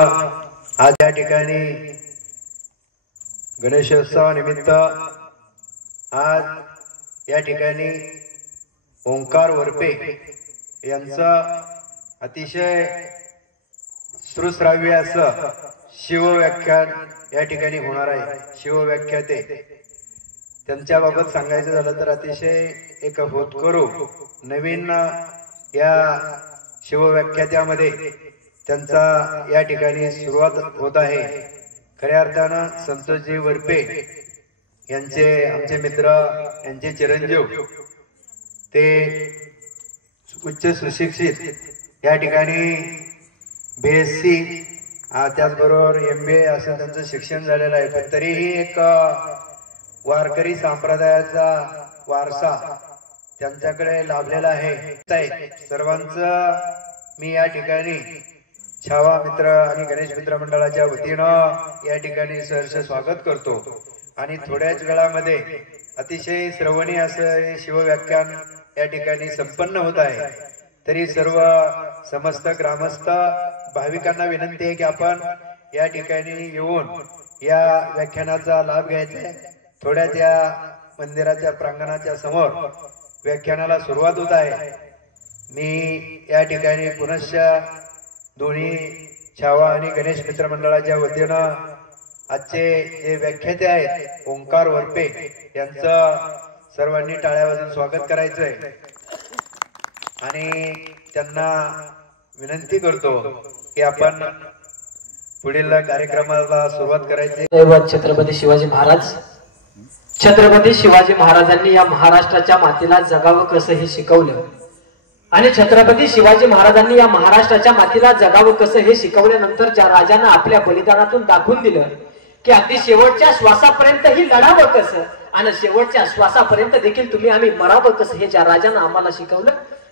आज या ठिकाणी गणेशोत्सवानिमित्त आज या ठिकाणी ओंकार वरपे यांचं अतिशय सुश्राव्य असं शिवव्याख्यान या ठिकाणी होणार आहे। शिवव्याख्याते त्यांच्याबाबत सांगायचं झालं तर अतिशय एक होतकरू नवीन या शिवव्याख्यात्यामध्ये त्यांचा या ठिकाणी सुरुवात होत आहे। खऱ्या अर्थानं संतोषजी वरपे यांचे आमचे मित्र यांचे चिरंजीव ते उच्च सुशिक्षित या ठिकाणी BSc त्याचबरोबर MBA असं त्यांचं शिक्षण झालेलं आहे। पण तरीही एक वारकरी संप्रदायाचा वारसा त्यांच्याकडे लाभलेला आहे। सर्वांचं मी या ठिकाणी छावा मित्र आणि गणेश मित्र मंडळाच्या वतीनं या ठिकाणी सहर्ष स्वागत करतो आणि थोड्याच वेळामध्ये अतिशय श्रवणी असं शिवव्याख्यान या ठिकाणी संपन्न होत आहे। तरी सर्व समस्त ग्रामस्थ भाविकांना विनंती आहे की आपण या ठिकाणी येऊन या व्याख्यानाचा लाभ घ्यायचा आहे। थोड्याच या मंदिराच्या प्रांगणाच्या समोर व्याख्यानाला सुरुवात होत आहे। मी या ठिकाणी पुनश्च दोन्ही छावा आणि गणेश मित्र मंडळाच्या वतीनं आजचे जे व्याख्याते आहेत ओंकार वरपे यांचं सर्वांनी टाळ्या वाजवून स्वागत करायचं आहे आणि त्यांना विनंती करतो की आपण पुढील कार्यक्रमाला सुरुवात करायची। छत्रपती शिवाजी महाराज छत्रपती शिवाजी महाराजांनी या महाराष्ट्राच्या मातीला जगावं कसं हे शिकवलं आणि छत्रपती शिवाजी महाराजांनी या महाराष्ट्राच्या मातीला जगावं कसं हे शिकवल्यानंतर ज्या राजांना आपल्या बलिदानातून दाखवून दिलं की अगदी शेवटच्या श्वासापर्यंत ही लढावं कसं आणि शेवटच्या श्वासापर्यंत देखील तुम्ही आम्ही मरावं कसं हे ज्या राजांना आम्हाला शिकवलं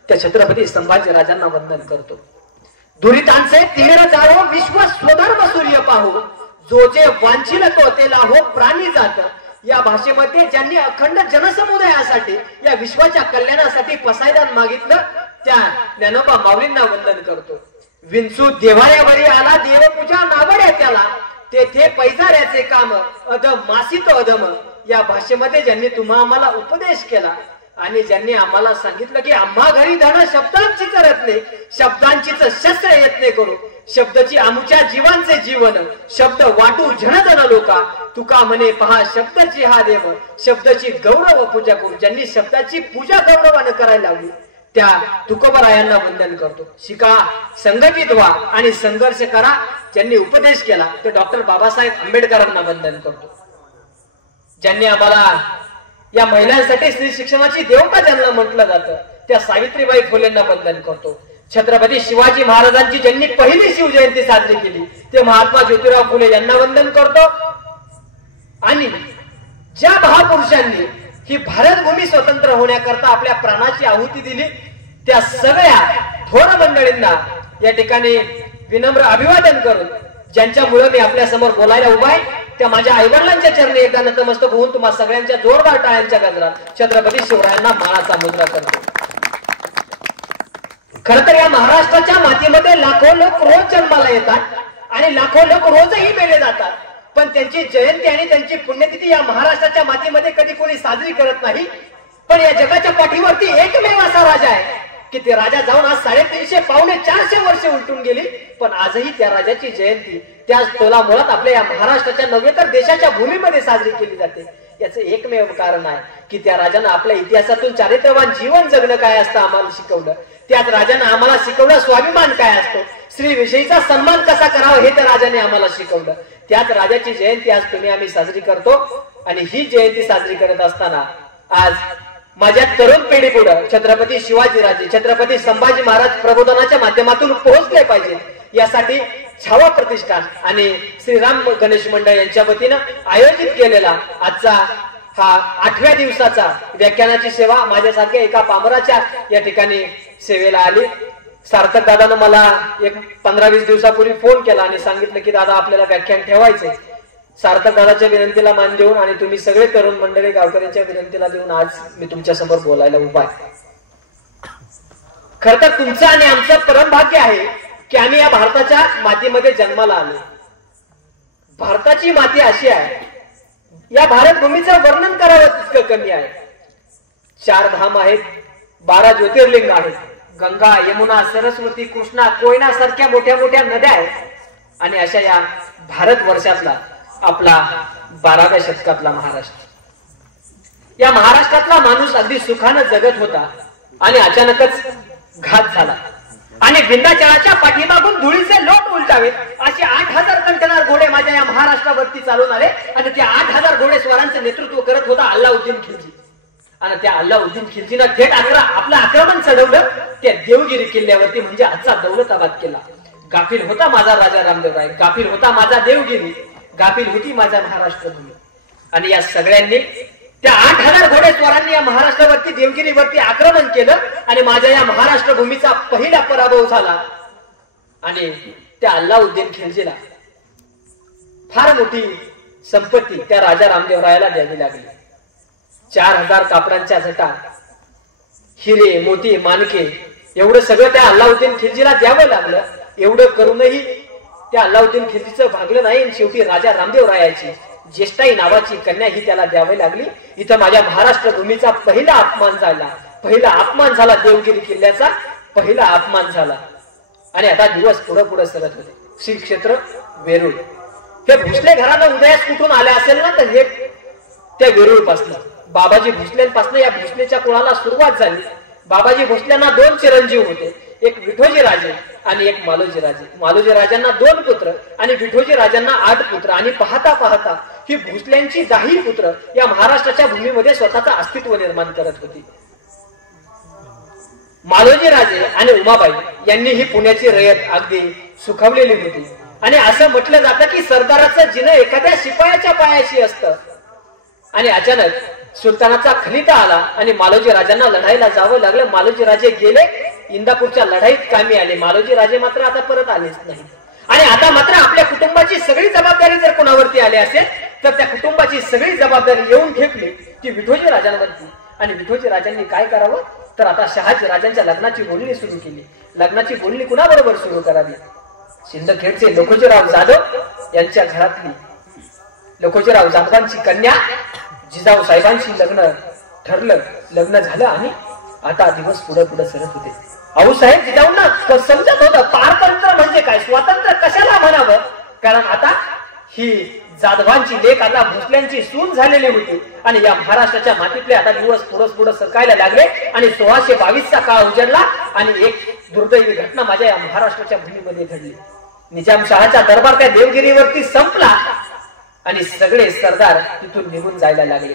त्या छत्रपती संभाजी राजांना वंदन करतो। दुरितांचे तीर जावो विश्व स्वधर्म सूर्य पाहो जो जे वांछिल तो ते लाहो प्राणी जात या भाषेमध्ये ज्यांनी अखंड जनसमुदायासाठी या विश्वाच्या कल्याणासाठी पसायदान मागितलं त्या ज्ञानोबा माऊलींना वंदन करतो। विंचू देवाऱ्यावरी आला देवपूजा नावड्या त्याला तेथे पैजाऱ्याचे काम अधम मासित अधम या भाषेमध्ये ज्यांनी तुम्हा आम्हाला उपदेश केला आणि ज्यांनी आम्हाला सांगितलं की आम्हा घरी धन शब्दांचीच रत्ने शब्दांचीच शस्त्र यत्ने करू शब्दाची आमुच्या जीवांचे जीवन शब्द वाटू जनजन लोका तुका म्हणे पहा शब्दाची हा देव शब्दाची गौरव पूजा करू ज्यांनी शब्दाची पूजा गौरवाने करायला लावली त्या तुकोबरायांना वंदन करतो। शिका संघटित व्हा आणि संघर्ष करा ज्यांनी उपदेश केला तो डॉक्टर बाबासाहेब आंबेडकरांना वंदन करतो। ज्यांनी आम्हाला या महिलांसाठी स्त्री शिक्षणाची देवता ज्यांना म्हटलं जातं त्या सावित्रीबाई फुलेंना वंदन करतो। छत्रपती शिवाजी महाराजांची ज्यांनी पहिली शिवजयंती साजरी केली ते महात्मा ज्योतिराव फुले यांना वंदन करतो आणि ज्या महापुरुषांनी ही भारतभूमी स्वतंत्र होण्याकरता आपल्या प्राणाची आहुती दिली त्या सगळ्या थोर मंडळींना या ठिकाणी विनम्र अभिवादन करून ज्यांच्यामुळे मी आपल्या समोर बोलायला उभा आहे त्या माझ्या आईवडिलांच्या चरणी एकदा नतमस्तक होऊन तुम्हा सगळ्यांच्या जोरदार टाळ्यांच्या गजरात छत्रपती शिवरायांना मानाचा मुद्रा करतो। खर तर या महाराष्ट्राच्या मातीमध्ये लाखो लोक रोज जन्माला येतात आणि लाखो लोक रोजही मेले जातात पण त्यांची जयंती आणि त्यांची पुण्यतिथी या महाराष्ट्राच्या मातीमध्ये कधी कोणी साजरी करत नाही। पण या जगाच्या पाठीवरती एकमेव असा राजा आहे की ते राजा जाऊन आज 350 पावणे 400 वर्ष उलटून गेली पण आजही त्या राजाची जयंती त्या तोला मुळात आपल्या या महाराष्ट्राच्या नव्हे तर देशाच्या भूमीमध्ये साजरी केली जाते। याचं एकमेव कारण आहे की त्या राजानं आपल्या इतिहासातून चारित्र्यवान जीवन जगणं काय असतं आम्हाला शिकवलं त्याच राजानं आम्हाला शिकवलं स्वाभिमान काय असतो स्त्री विषयीचा सन्मान कसा करावा हे त्या राजाने आम्हाला शिकवलं। त्याच राजाची जयंती आज तुम्ही आम्ही साजरी करतो आणि ही जयंती साजरी करत असताना आज माझ्या तरुण पिढी पुढे छत्रपती शिवाजीराजे छत्रपती संभाजी महाराज प्रबोधनाच्या माध्यमातून पोहोचले पाहिजे यासाठी छावा प्रतिष्ठान आणि श्रीराम गणेश मंडळ यांच्या वतीनं आयोजित केलेला आजचा हा 8व्या दिवसाचा व्याख्यानाची सेवा माझ्यासारख्या एका पामराच्या या ठिकाणी सेवेला आली। सार्थक दादानं मला एक 15-20 दिवसापूर्वी फोन केला आणि सांगितलं की दादा आपल्याला व्याख्यान ठेवायचंय। सार्थक दादाच्या विनंतीला मान देऊन आणि तुम्ही सगळे तरुण मंडळी गावकऱ्यांच्या विनंतीला देऊन आज मी तुमच्या समोर बोलायला उभा आहे। खरं तर तुमचं आणि आमचं परम भाग्य आहे की आम्ही या भारताच्या मातीमध्ये जन्माला आलो. भारताची माती अशी आहे, या भारत भूमीचं वर्णन करावं तितकं कमी आहे. 4 धाम आहेत, 12 ज्योतिर्लिंग आहेत, गंगा, यमुना, सरस्वती, कृष्णा, कोयना सारख्या मोठ्या मोठ्या नद्या आहेत. आणि अशा या भारत वर्षातला आपला 12व्या शतकातला महाराष्ट्र, या महाराष्ट्रातला माणूस अगदी सुखानं जगत होता आणि अचानकच घात झाला आणि भिंडाचळाच्या पाठीमागून धुळीचे लोट उलटावेत असे 8000 कंटेनर घोडे माझ्या या महाराष्ट्रावरती चालून आले. आणि त्या 8000 घोडेस्वारांचं नेतृत्व करत होता अल्लाउद्दीन खिलजी. आणि त्या अल्लाउद्दीन खिलजीनं थेट आपलं आक्रमण चढवलं त्या देवगिरी किल्ल्यावरती, म्हणजे आजचा दौलताबाद किल्ला. गाफील होता माझा राजा रामदेव राय, गाफील होता माझा देवगिरी, गाफील होती माझा महाराष्ट्र भूमी. आणि या सगळ्यांनी, त्या 8000 घोडेस्वारांनी या महाराष्ट्रावरती, देवगिरीवरती आक्रमण केलं आणि माझ्या या महाराष्ट्र भूमीचा पहिला पराभव झाला. आणि त्या अल्लाउद्दीन खिलजीला फार मोठी संपत्ती त्या राजा रामदेव रायाला द्यावी लागली. 4000 कापडांच्या जटा, हिरे, मोती, मानके एवढं सगळं त्या अल्लाउद्दीन खिलजीला द्यावं लागलं. एवढं करूनही त्या अल्लाउद्दीन खिलजीचं भागलं नाही. आणि शेवटी राजा रामदेव रायाची ज्येष्ठाई नावाची कन्या ही त्याला द्यावी लागली. इथं माझ्या महाराष्ट्र भूमीचा पहिला अपमान झाला, देवगिरी किल्ल्याचा पहिला अपमान झाला. आणि आता दिवस पुढे पुढे सरत होते. श्री क्षेत्र वेरूळ, हे भोसले घरानं उदयास कुठून आले असेल ना, तर हे त्या वेरूळ पासून, बाबाजी भोसलेंपासून या भोसलेच्या कुळाला सुरुवात झाली. बाबाजी भोसल्यांना 2 चिरंजीव होते, एक विठोजी राजे आणि एक मालोजी राजे. मालोजी राजांना 2 पुत्र आणि विठोजी राजांना 8 पुत्र. आणि पाहता पाहता ही भोसल्यांची 10 पुत्र या महाराष्ट्राच्या भूमीमध्ये स्वतःचं अस्तित्व निर्माण करत होती. मालोजी राजे आणि उमाबाई यांनी ही पुण्याची रयत अगदी सुखावलेली होती. आणि असं म्हटलं जातं की सरदाराचं जिनं एखाद्या शिपायाच्या पायाशी असतं. आणि अचानक सुलतानाचा खलिता आला आणि मालोजी राजांना लढाईला जावं लागलं. मालोजी राजे गेले, इंदापूरच्या लढाईत कामी आले. मालोजी राजे मात्र आता परत आलेच नाही. आणि आता मात्र आपल्या कुटुंबाची सगळी जबाबदारी जर कोणावरती आली असेल तर त्या कुटुंबाची सगळी जबाबदारी येऊन ठेपली ती विठोजी राजांवरती. आणि विठोजी राजांनी काय करावं, तर आता शहाजी राजांच्या लग्नाची बोलणी सुरू केली. लग्नाची बोलणी कुणाबरोबर सुरू करावी? सिंदखेडचे लखोजीराव जाधव यांच्या घरातली लखोजीराव जाधवांची कन्या जिजाऊ साहेबांशी लग्न ठरलं. लग्न झालं आणि आता दिवस पुढे पुढे सरत होते. आऊसाहेब जिजाऊंना समजत होतं पारतंत्र्य म्हणजे काय, स्वातंत्र्य कशाला म्हणावं. कारण आता ही जाधवांची लेक आता भोसल्यांची सून झालेली होती. आणि या महाराष्ट्राच्या मातीतले आता दिवस पुढे सरकायला लागले. आणि 1622चा काळ उजडला आणि एक दुर्दैवी घटना माझ्या या महाराष्ट्राच्या भूमीमध्ये घडली. निजामशहाचा दरबार त्या देवगिरीवरती संपला आणि सगळे सरदार तिथून निघून जायला लागले.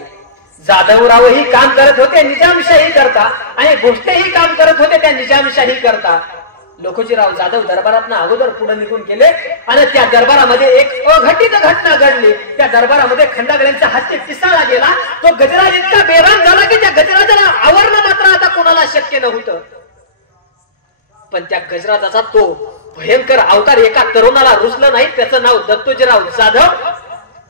जाधवरावही काम करत होते निजामशाही करता आणि भोसलेही काम करत होते त्या निजामशाही करता. लखोजीराव जाधव दरबारातनं अगोदर पुढे निघून गेले आणि त्या दरबारामध्ये एक अघटित घटना घडली. त्या दरबारामध्ये खंडागळ्यांचा हत्ती पिसाळला गेला. तो गजराज इतका बेराम झाला की त्या गजराजाला आवरणं मात्र आता कोणाला शक्य नव्हतं. पण त्या गजराजाचा तो भयंकर अवतार एका तरुणाला रुचलं नाही. त्याचं नाव दत्तोजीराव जाधव.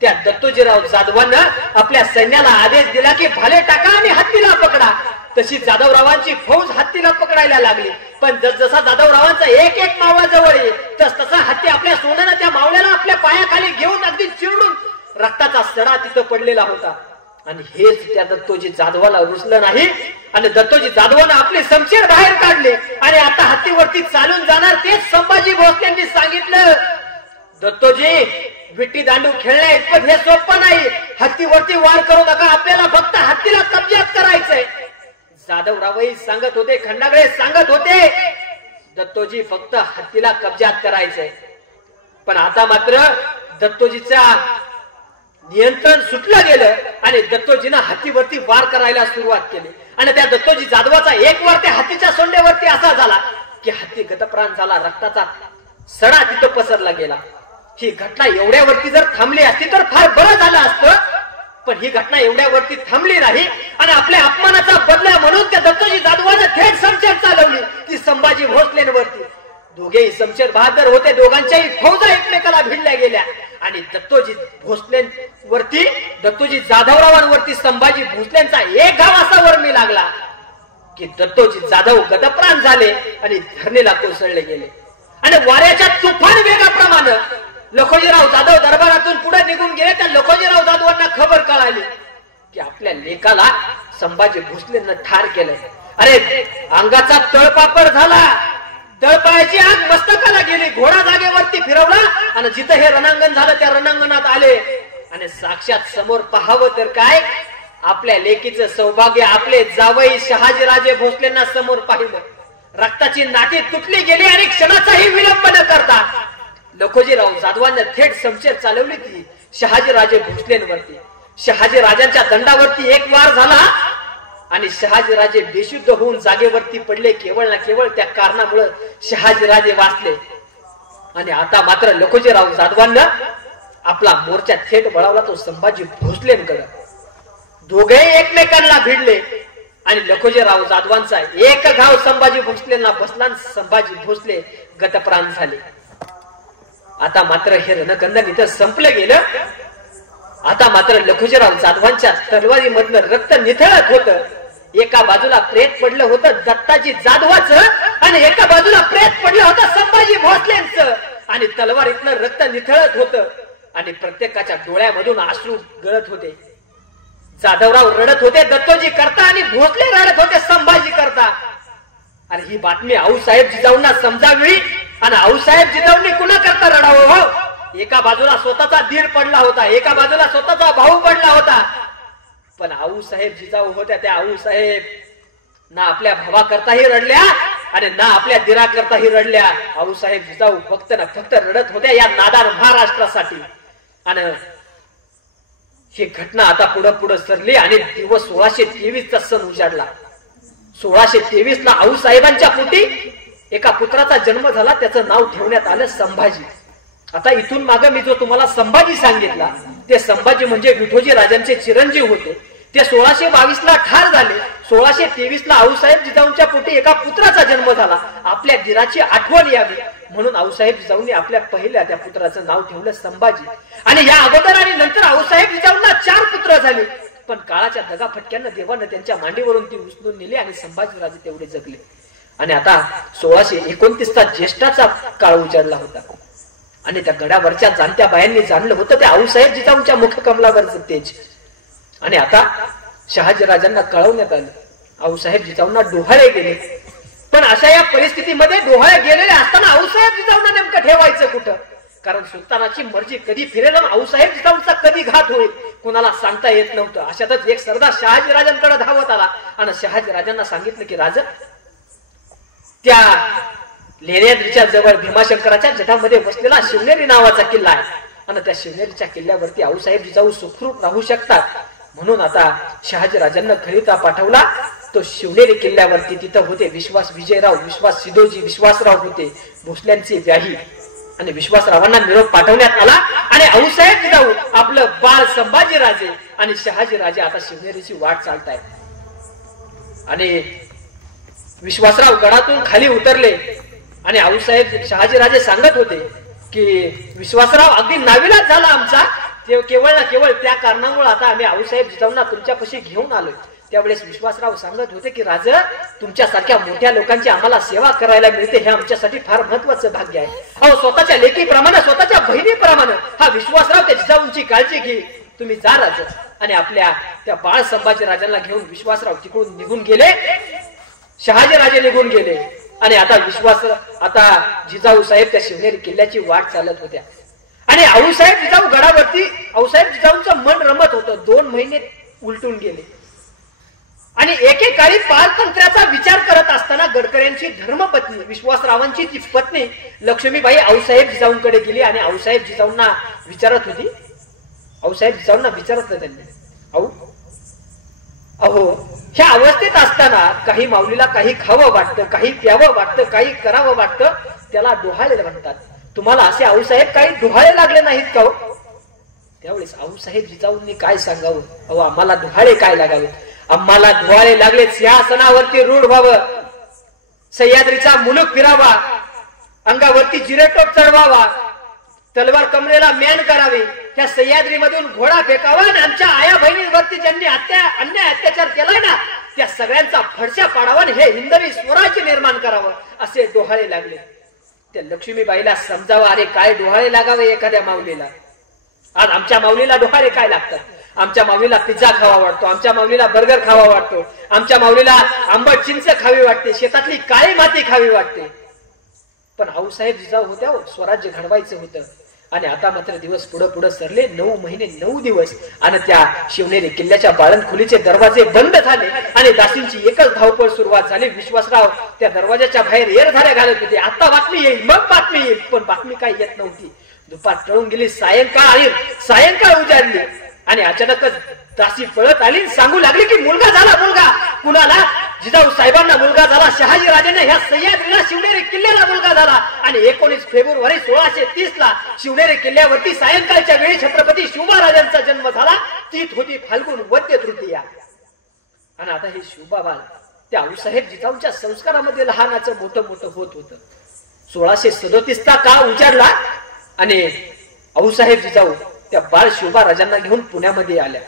त्या दत्तोजीराव जाधवांना आपल्या सैन्याला आदेश दिला की भाले टाका आणि हत्तीला पकडा. तशी जाधवरावांची फौज हत्तीला पकडायला लागली. पण जसजसा जाधवरावांचा एक एक मावळा जवळ येईल तसा हत्ती आपल्या सोन्यानं त्या मावळ्याला आपल्या पायाखाली घेऊन अगदी चिरडून रक्ताचा सडा तिथं पडलेला होता. आणि हेच त्या दत्तोजी जाधवाला रुचलं नाही आणि दत्तोजी जाधवानं आपले शमशेर बाहेर काढले आणि आता हत्तीवरती चालून जाणार. तेच संभाजी भोसलेंनी सांगितलं, दत्तोजी विट्टी दांडू खेळण्या इतपत हे सोपं नाही. हत्तीवरती वार करू नका, आपल्याला फक्त हत्तीला कब्जात करायचंय. जाधवरावही सांगत होते, खंडागळे सांगत होते, दत्तोजी फक्त हत्तीला कब्जात करायचंय. पण आता मात्र दत्तोजीचा नियंत्रण सुटलं गेलं आणि दत्तोजीनं हत्तीवरती वार करायला सुरुवात केली. आणि त्या दत्तोजी जाधवाचा एक वार त्या हत्तीच्या सोंडेवरती असा झाला की हत्ती गतप्राण झाला. रक्ताचा सडा तिथं पसरला गेला. ही घटना एवढ्यावरती जर थांबली असती तर फार बरं झालं असतं. पण ही घटना एवढ्यावरती थांबली नाही आणि आपल्या अपमानाचा बदला म्हणून त्या दत्तोजी जाधवानं थेट शमशेर चालवली ती संभाजी भोसलेंवरती. दोघेही शमशेर बहादर होते. दोघांच्याही फौजा एकमेकाला भिडल्या गेल्या आणि दत्तोजी भोसलेंवरती, दत्तोजी जाधवरावांवरती संभाजी भोसलेंचा एक घाव असा वर्मी लागला की दत्तोजी जाधव गतप्राण झाले आणि धरणीला कोसळले गेले. आणि वाऱ्याच्या तुफान वेगाप्रमाणे लखोजीराव जाधव दरबारातून पुढे निघून गेले. त्या लखोजीराव जाधवांना खबर कळाली की आपल्या लेकाला संभाजी भोसलेंना ठार केलंय. अरे अंगाचा तळपापड झाला, तळपायाची आग मस्तकाला गेली. घोडा जागेवरती फिरवला आणि जिथं हे रणांगण झालं त्या रणांगणात आले आणि साक्षात समोर पाहावं तर काय, आपल्या लेकीचं सौभाग्य आपले जावई शहाजीराजे भोसलेंना समोर पाहिलं. रक्ताची नाती तुटली गेली आणि क्षणाचाही विलंब न करता लखोजीराव जाधवांना थेट समशेर चालवली ती शहाजीराजे भोसलेंवरती. शहाजी राजांच्या दंडावरती एक वार झाला आणि शहाजीराजे बेशुद्ध होऊन जागेवरती पडले. केवळ ना केवळ त्या कारणामुळे शहाजीराजे वाचले. आणि आता मात्र लखोजीराव जाधवांना आपला मोर्चा थेट वळवला तो संभाजी भोसलेंकडे. दोघे एकमेकांना भिडले आणि लखोजीराव जाधवांचा एक घाव संभाजी भोसलेंना बसला. संभाजी भोसले गतप्राण झाले. आता मात्र हे रणकंदन इथं संपलं गेलं. आता मात्र लखोजीराव जाधवांच्या तलवारीमधलं रक्त निथळत होतं. एका बाजूला प्रेत पडलं होतं दत्ताजी जाधवाचं आणि एका बाजूला प्रेत पडलं होतं संभाजी भोसलेंचं. आणि तलवारीतनं रक्त निथळत होतं आणि प्रत्येकाच्या डोळ्यामधून अश्रू गळत होते. जाधवराव रडत होते दत्तोजी करता आणि भोसले रडत होते संभाजी करता. आणि ही बातमी आऊसाहेब जिजाऊंना समजावी आणि आऊसाहेब जिजाऊंनी कुणा करता रडावं हो. एका बाजूला स्वतःचा दीर पडला होता, एका बाजूला स्वतःचा भाऊ पडला होता. पण आऊसाहेब जिजाऊ होत्या त्या आऊसाहेब ना आपल्या भावाकरताही रडल्या आणि ना आपल्या दीराकरताही रडल्या. आऊसाहेब जिजाऊ फक्त ना फक्त रडत होत्या या नादान महाराष्ट्रासाठी. आणि ही घटना आता पुढे पुढे सरली आणि दिवस 1623चा सण उजाडला. 1623 ला आऊसाहेबांच्या पोटी एका पुत्राचा जन्म झाला. त्याचं नाव ठेवण्यात आलं संभाजी. आता इथून मागे मी जो तुम्हाला संभाजी सांगितला ते संभाजी म्हणजे विठोजी राजांचे चिरंजीव होते. ते 1622 ला ठार झाले. 1623 ला आऊसाहेब जिजाऊंच्या पोटी एका पुत्राचा जन्म झाला. आपल्या दीराची आठवण यावी म्हणून आऊसाहेब जिजाऊंनी आपल्या पहिल्या त्या पुत्राचं नाव ठेवलं संभाजी. आणि या अगोदर आणि नंतर आऊसाहेब जिजाऊंना 4 पुत्र झाले. पण काळाच्या दगाफटक्यानं देवानं त्यांच्या मांडीवरून ती उचलून नेली आणि संभाजीराजे तेवढे जगले. आणि आता 1629चा ज्येष्ठाचा काळ उजाडला होता आणि त्या गडावरच्या जाणत्या बायांनी जाणलं होतं त्या आऊसाहेब जिजाऊंच्या मुखकमलावरचं तेज. आणि आता शहाजीराजांना कळवण्यात आलं आऊसाहेब जिजाऊंना डोहाळे गेले. पण अशा या परिस्थितीमध्ये डोहाळे गेलेले असताना आऊसाहेब जिजाऊंना नेमकं ठेवायचं कुठं, कारण सुलतानाची मर्जी कधी फिरेल आऊसाहेब जिजाऊंचा कधी घात होईल कुणाला सांगता येत नव्हतं. अशातच एक सरदार शहाजीराजांकडे धावत आला आणि शहाजीराजांना सांगितलं की राजा त्या लेण्याद्रीच्या जवळ भीमाशंकराच्या जटामध्ये बसलेला शिवनेरी नावाचा किल्ला आहे आणि त्या शिवनेरीच्या किल्ल्यावरती आऊसाहेब जिजाऊ सुखरूप राहू शकतात म्हणून आता शहाजीराजांना खलिता पाठवला. तो शिवनेरी किल्ल्यावरती तिथं होते विश्वास विजयराव, विश्वास सिदोजी, विश्वासराव होते भोसल्यांचे व्याही आणि विश्वासरावांना निरोप पाठवण्यात आला. आणि आऊसाहेब जिजाऊ आपलं बाळ संभाजीराजे आणि शहाजीराजे आता शिवनेरीची वाट चालतायत. आणि विश्वासराव गडातून खाली उतरले आणि आऊसाहेब शहाजीराजे सांगत होते की विश्वासराव अगदी नाविलाज झाला आमचा, केवळ ना केवळ त्या कारणामुळे आता आम्ही आऊसाहेब जिजाऊंना तुमच्यापाशी घेऊन आलोय. त्यावेळेस विश्वासराव सांगत होते की राजा तुमच्यासारख्या मोठ्या लोकांची आम्हाला सेवा करायला मिळते हे आमच्यासाठी फार महत्वाचं भाग्य आहे. अहो स्वतःच्या लेकीप्रमाणे स्वतःच्या बहिणीप्रमाणे हा विश्वासराव त्या जिजाऊंची काळजी घे. तुम्ही जा राजा. आणि आपल्या त्या बाळ संभाजीराजांना घेऊन विश्वासराव तिकडून निघून गेले. शहाजीराजे निघून गेले आणि आता जिजाऊ साहेब त्या शिवनेरी किल्ल्याची वाट चालत होत्या. आणि आऊसाहेब जिजाऊ गडावरती आऊसाहेब जिजाऊंचं मन रमत होतं. 2 महिने उलटून गेले आणि एकेकाळी पारतंत्र्याचा विचार करत असताना गडकऱ्यांची धर्मपत्नी विश्वासरावांची ती पत्नी लक्ष्मीबाई आऊसाहेब जिजाऊंकडे गेली आणि आऊसाहेब जिजाऊंना विचारत होती. आऊसाहेब जिजाऊंना विचारत त्यांनी अहो ह्या अवस्थेत असताना काही माऊलीला काही खावं वाटतं, काही प्यावं वाटतं, काही करावं वाटतं, त्याला डोहाळे म्हणतात. तुम्हाला असे आऊसाहेब काही डोहाळे लागले नाहीत का? त्यावेळेस आऊसाहेब जिजाऊंनी काय सांगावं, अहो आम्हाला डोहाळे काय लागावे, आम्हाला डोहाळे लागले सिंहासनावरती रूढ व्हावं, सह्याद्रीचा मुलूक फिरावा, अंगावरती जिरेटोप चढवावा, तलवार कमरेला म्यान करावी, त्या सह्याद्रीमधून घोडा फेकावा आणि आमच्या आया बहिणींवरती ज्यांनी अन्याय अत्याचार केलाय ना त्या सगळ्यांचा फडशा पाडावा आणि हे हिंदवी स्वराज्य निर्माण करावं असे डोहाळे लागले. त्या लक्ष्मीबाईला समजावं, अरे काय डोहाळे लागावे एखाद्या माऊलीला. आज आमच्या माऊलीला डोहाळे काय लागतात? आमच्या माऊलीला पिझ्झा खावा वाटतो, आमच्या माऊलीला बर्गर खावा वाटतो, आमच्या माऊलीला आंबट चिंच खावी वाटते, शेतातली काळी माती खावी वाटते. पण आऊसाहेब जिजाऊ होत्या, स्वराज्य घडवायचं होतं. आणि आता मात्र दिवस पुढे पुढे सरले. 9 महिने 9 दिवस आणि त्या शिवनेरी किल्ल्याच्या बाळणखोलीचे दरवाजे बंद झाले आणि दासींची एकच धावपळ सुरुवात झाली. विश्वासराव त्या दरवाजाच्या बाहेर एरधाऱ्या घालत होते. आता बातमी येईल, मग बातमी येईल, पण बातमी काही येत नव्हती. दुपार टळून गेली, सायंकाळ उजाडली आणि अचानकच दासी पळत आली, सांगू लागली की मुलगा झाला. मुलगा कुणाला? जिजाऊ साहेबांना मुलगा झाला. शहाजी राजांना ह्या सह्याद्रीला शिवनेरी किल्ल्याला मुलगा झाला. आणि 19 फेब्रुवारी 1630 ला शिवनेरी किल्ल्यावरती सायंकाळच्या वेळी छत्रपती शिवबाराजांचा जन्म झाला. तीच होती फाल्गुन वद्य तृतीया. आणि आता हे शिवबाबाल त्या आऊसाहेब जिजाऊच्या संस्कारामध्ये लहानाचं मोठं मोठं होत होतं. 1637 चा काळ उजाडला आणि आऊसाहेब जिजाऊ त्या बाळ शिवबाराजांना घेऊन पुण्यामध्ये आल्या.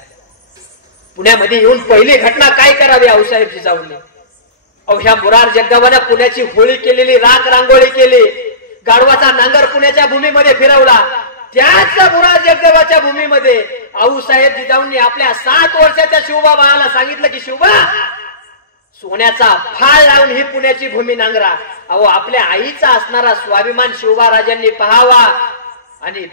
पुण्यामध्ये येऊन पहिली घटना काय करावी आऊसाहेब जिजाऊंनी? ह्या मुरार जगदाबाने पुण्याची होळी केलेली, राख रांगोळी केली, गाढवाचा नांगर पुण्याच्या भूमीमध्ये फिरवला. त्याच मुरार जगदाबाच्या भूमीमध्ये आऊसाहेब जिजाऊंनी आपल्या 7 वर्षाच्या शिवबा बाळाला सांगितलं की शिवबा, सोन्याचा फाळ लावून ही पुण्याची भूमी नांगरा. आपल्या आईचा असणारा स्वाभिमान शिवबा राजांनी पाहावा. आणि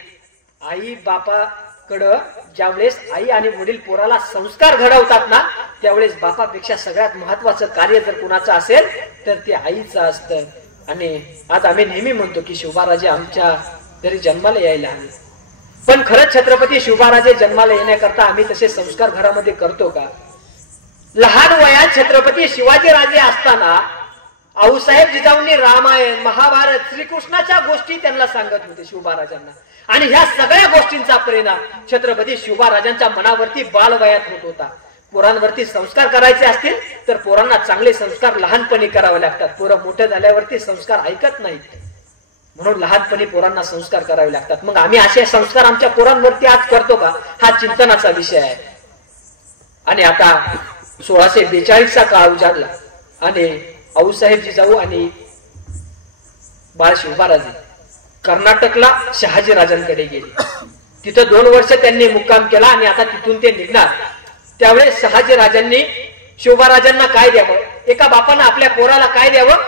आई बापाकडं ज्यावेळेस आई आणि वडील पोराला संस्कार घडवतात ना, त्यावेळेस बापापेक्षा सगळ्यात महत्वाचं कार्य जर कुणाचं असेल तर ते आईचं असतं. आणि आज आम्ही नेहमी म्हणतो की शिवबाराजे आमच्या घरी जन्माला यायला हवे. पण खरंच छत्रपती शिवबाराजे जन्माला येण्याकरता आम्ही तसे संस्कार घरामध्ये करतो का? लहान वयात छत्रपती शिवाजीराजे असताना आऊसाहेब जिजाऊंनी रामायण, महाभारत, श्रीकृष्णाच्या गोष्टी त्यांना सांगत होते शिवबाराजांना. आणि ह्या सगळ्या गोष्टींचा परिणाम छत्रपती शिवबाराजांच्या मनावरती बालवयात होत होता. पोरांवरती संस्कार करायचे असतील तर पोरांना चांगले संस्कार लहानपणी करावे लागतात. पोरं मोठे झाल्यावरती संस्कार ऐकत नाहीत, म्हणून लहानपणी पोरांना संस्कार करावे लागतात. मग आम्ही असे संस्कार आमच्या पोरांवरती आज करतो का? हा चिंतनाचा विषय आहे. आणि आता 1642 चा काळ उजाडला आणि आऊसाहेब जिजाऊ आणि बाळ शिवबाराजे कर्नाटकला शहाजी राजांकडे गेले. तिथं 2 वर्ष त्यांनी मुक्काम केला आणि आता तिथून ते निघणार. त्यावेळेस शहाजी राजांनी शिवबाराजांना काय द्यावं? एका बापानं आपल्या पोराला काय द्यावं?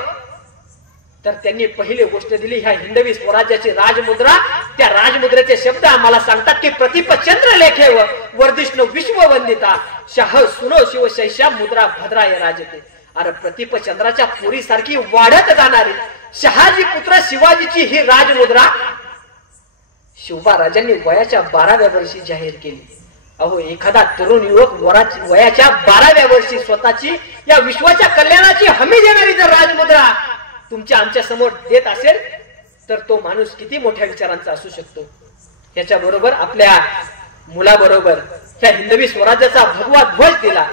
तर त्यांनी पहिली गोष्ट दिली, ह्या हिंदवी स्वराज्याची राजमुद्रा. त्या राजमुद्रेचे शब्द आम्हाला सांगतात की प्रतिपचंद्र लेखेव वर्धिष्णू विश्ववंदिता शाह सुनो शिवशैषा मुद्रा भद्राय राजते. अरे प्रतिपचंद्राच्या पुरीसारखी वाढत जाणारी शहाजी पुत्र शिवाजीची ही राजमुद्रा शिवबाराजांनी वयाच्या 12व्या वर्षी जाहीर केली. एखादा तरुण युवक वयाच्या 12व्या वर्षी स्वतःची या विश्वाच्या कल्याणाची हमी देणारी जर राजमुद्रा तुमच्या आमच्या समोर देत असेल तर तो माणूस किती मोठ्या विचारांचा असू शकतो. याच्या बरोबर आपल्या मुलाबरोबर ह्या हिंदवी स्वराज्याचा भगवा ध्वज दिला,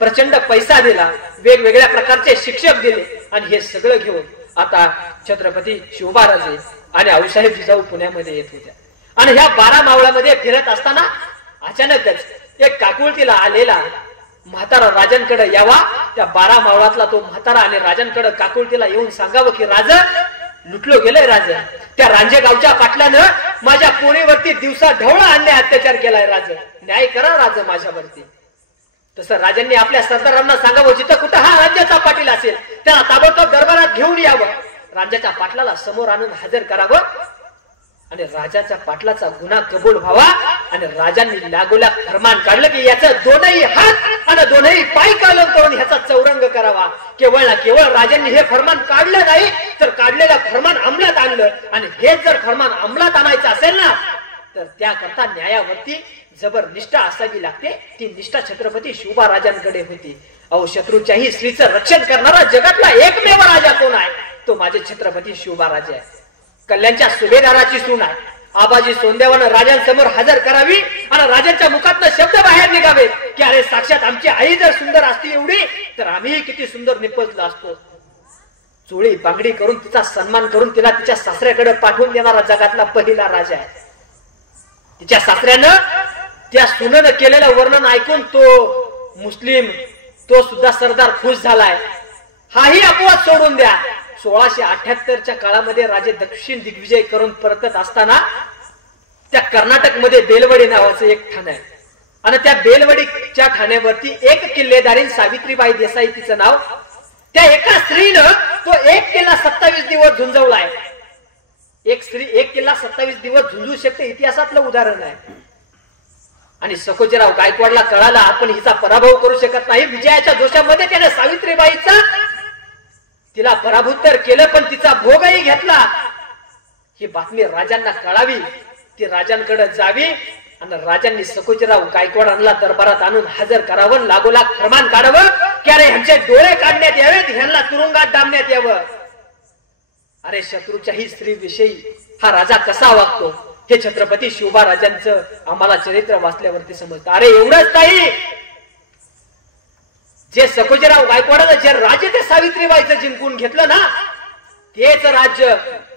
प्रचंड पैसा दिला, वेगवेगळ्या प्रकारचे शिक्षक दिले आणि हे सगळं घेऊन आता छत्रपती शिवबाराजे आणि आऊसाहेब जिजाऊ पुण्यामध्ये येत होत्या. आणि ह्या 12 मावळामध्ये फिरत असताना अचानकच एक काकुळतीला आलेला म्हातारा राजांकडे यावा. त्या 12 मावळातला तो म्हातारा आणि राजांकडे काकुळतीला येऊन सांगावं की राज लुटलो गेलंय. राज त्या रांजेगावच्या पाटलानं माझ्या पोरीवरती दिवसा ढवळा अन्याय अत्याचार केलाय. राज न्याय करा राज माझ्यावरती. तसं राजांनी आपल्या सरदारांना सांगावं जिथं कुठं हा राज्याचा पाटील असेल त्याला ताबडतोब दरबारात घेऊन यावं, राज्याच्या पाटलाला समोर आणून हजर करावं आणि राजाच्या पाटलाचा गुन्हा कबूल व्हावा. आणि राजांनी लागोलाग फरमान काढलं की याचं 2ही हात आणि 2ही पाय कालम करून ह्याचा चौरंग करावा. केवळ ना केवळ राजांनी हे फरमान काढलं नाही तर काढलेलं फरमान अंमलात आणलं. आणि हे जर फरमान अंमलात आणायचं असेल ना तर त्याकरता न्यायावरती जबर निष्ठा असावी लागते. ती निष्ठा छत्रपती शिवबाराजांकडे होती. शत्रूच्याही स्त्रीचं रक्षण करणारा जगातला एकमेव राजा कोण आहे? तो माझे छत्रपती शिवबाराजे आहे. कल्याणच्या सुभेदाराची सून आहे. आबाजी सोंदेवानं राजांसमोर हजर करावी आणि राजांच्या मुखातनं शब्द बाहेर निघावे की अरे साक्षात आमची आई जर सुंदर असती एवढी तर आम्ही किती सुंदर निपजलो असतो. चोळी बांगडी करून तिचा सन्मान करून तिला तिच्या सासऱ्याकडे पाठवून देणारा जगातला पहिला राजा आहे. तिच्या सासऱ्यानं त्या सुनेनं केलेलं वर्णन ऐकून तो मुस्लिम तो सुद्धा सरदार खुश झालाय. हाही अपवाद सोडून द्या. 1678च्या काळामध्ये राजे दक्षिण दिग्विजय करून परतत असताना त्या कर्नाटकमध्ये बेलवडी नावाचं एक ठाण आहे आणि त्या बेलवडीच्या ठाण्यावरती एक किल्लेदारीन सावित्रीबाई देसाई तिचं नाव, त्या एका स्त्रीनं तो एक किल्ला 27 दिवस झुंजवलाय. एक स्त्री एक किल्ला 27 दिवस झुंजू शकते, इतिहासातलं उदाहरण आहे. आणि सकोजीराव गायकवाडला कळाला आपण हिचा पराभव करू शकत नाही. विजयाच्या जोशामध्ये त्याने सावित्रीबाईचा तिला पराभूत तर केलं, पण तिचा भोगही घेतला. ही बातमी राजांना कळावी, ती राजांकडे जावी आणि राजांनी सकोजीराव गायकवाडांना दरबारात आणून हजर करावं, लागोलाग फरमान काढावं की अरे ह्यांचे डोळे काढण्यात यावेत, ह्यांना तुरुंगात डांबण्यात यावं. अरे शत्रूच्याही स्त्रीविषयी हा राजा कसा वागतो हे छत्रपती शिवबा राजांचं आम्हाला चरित्र वाचल्यावरती समजतं. अरे एवढंच नाही, जे सकोजीराव गायकवाडानं जे राज्य ते सावित्रीबाईचं जिंकून घेतलं ना, तेच राज्य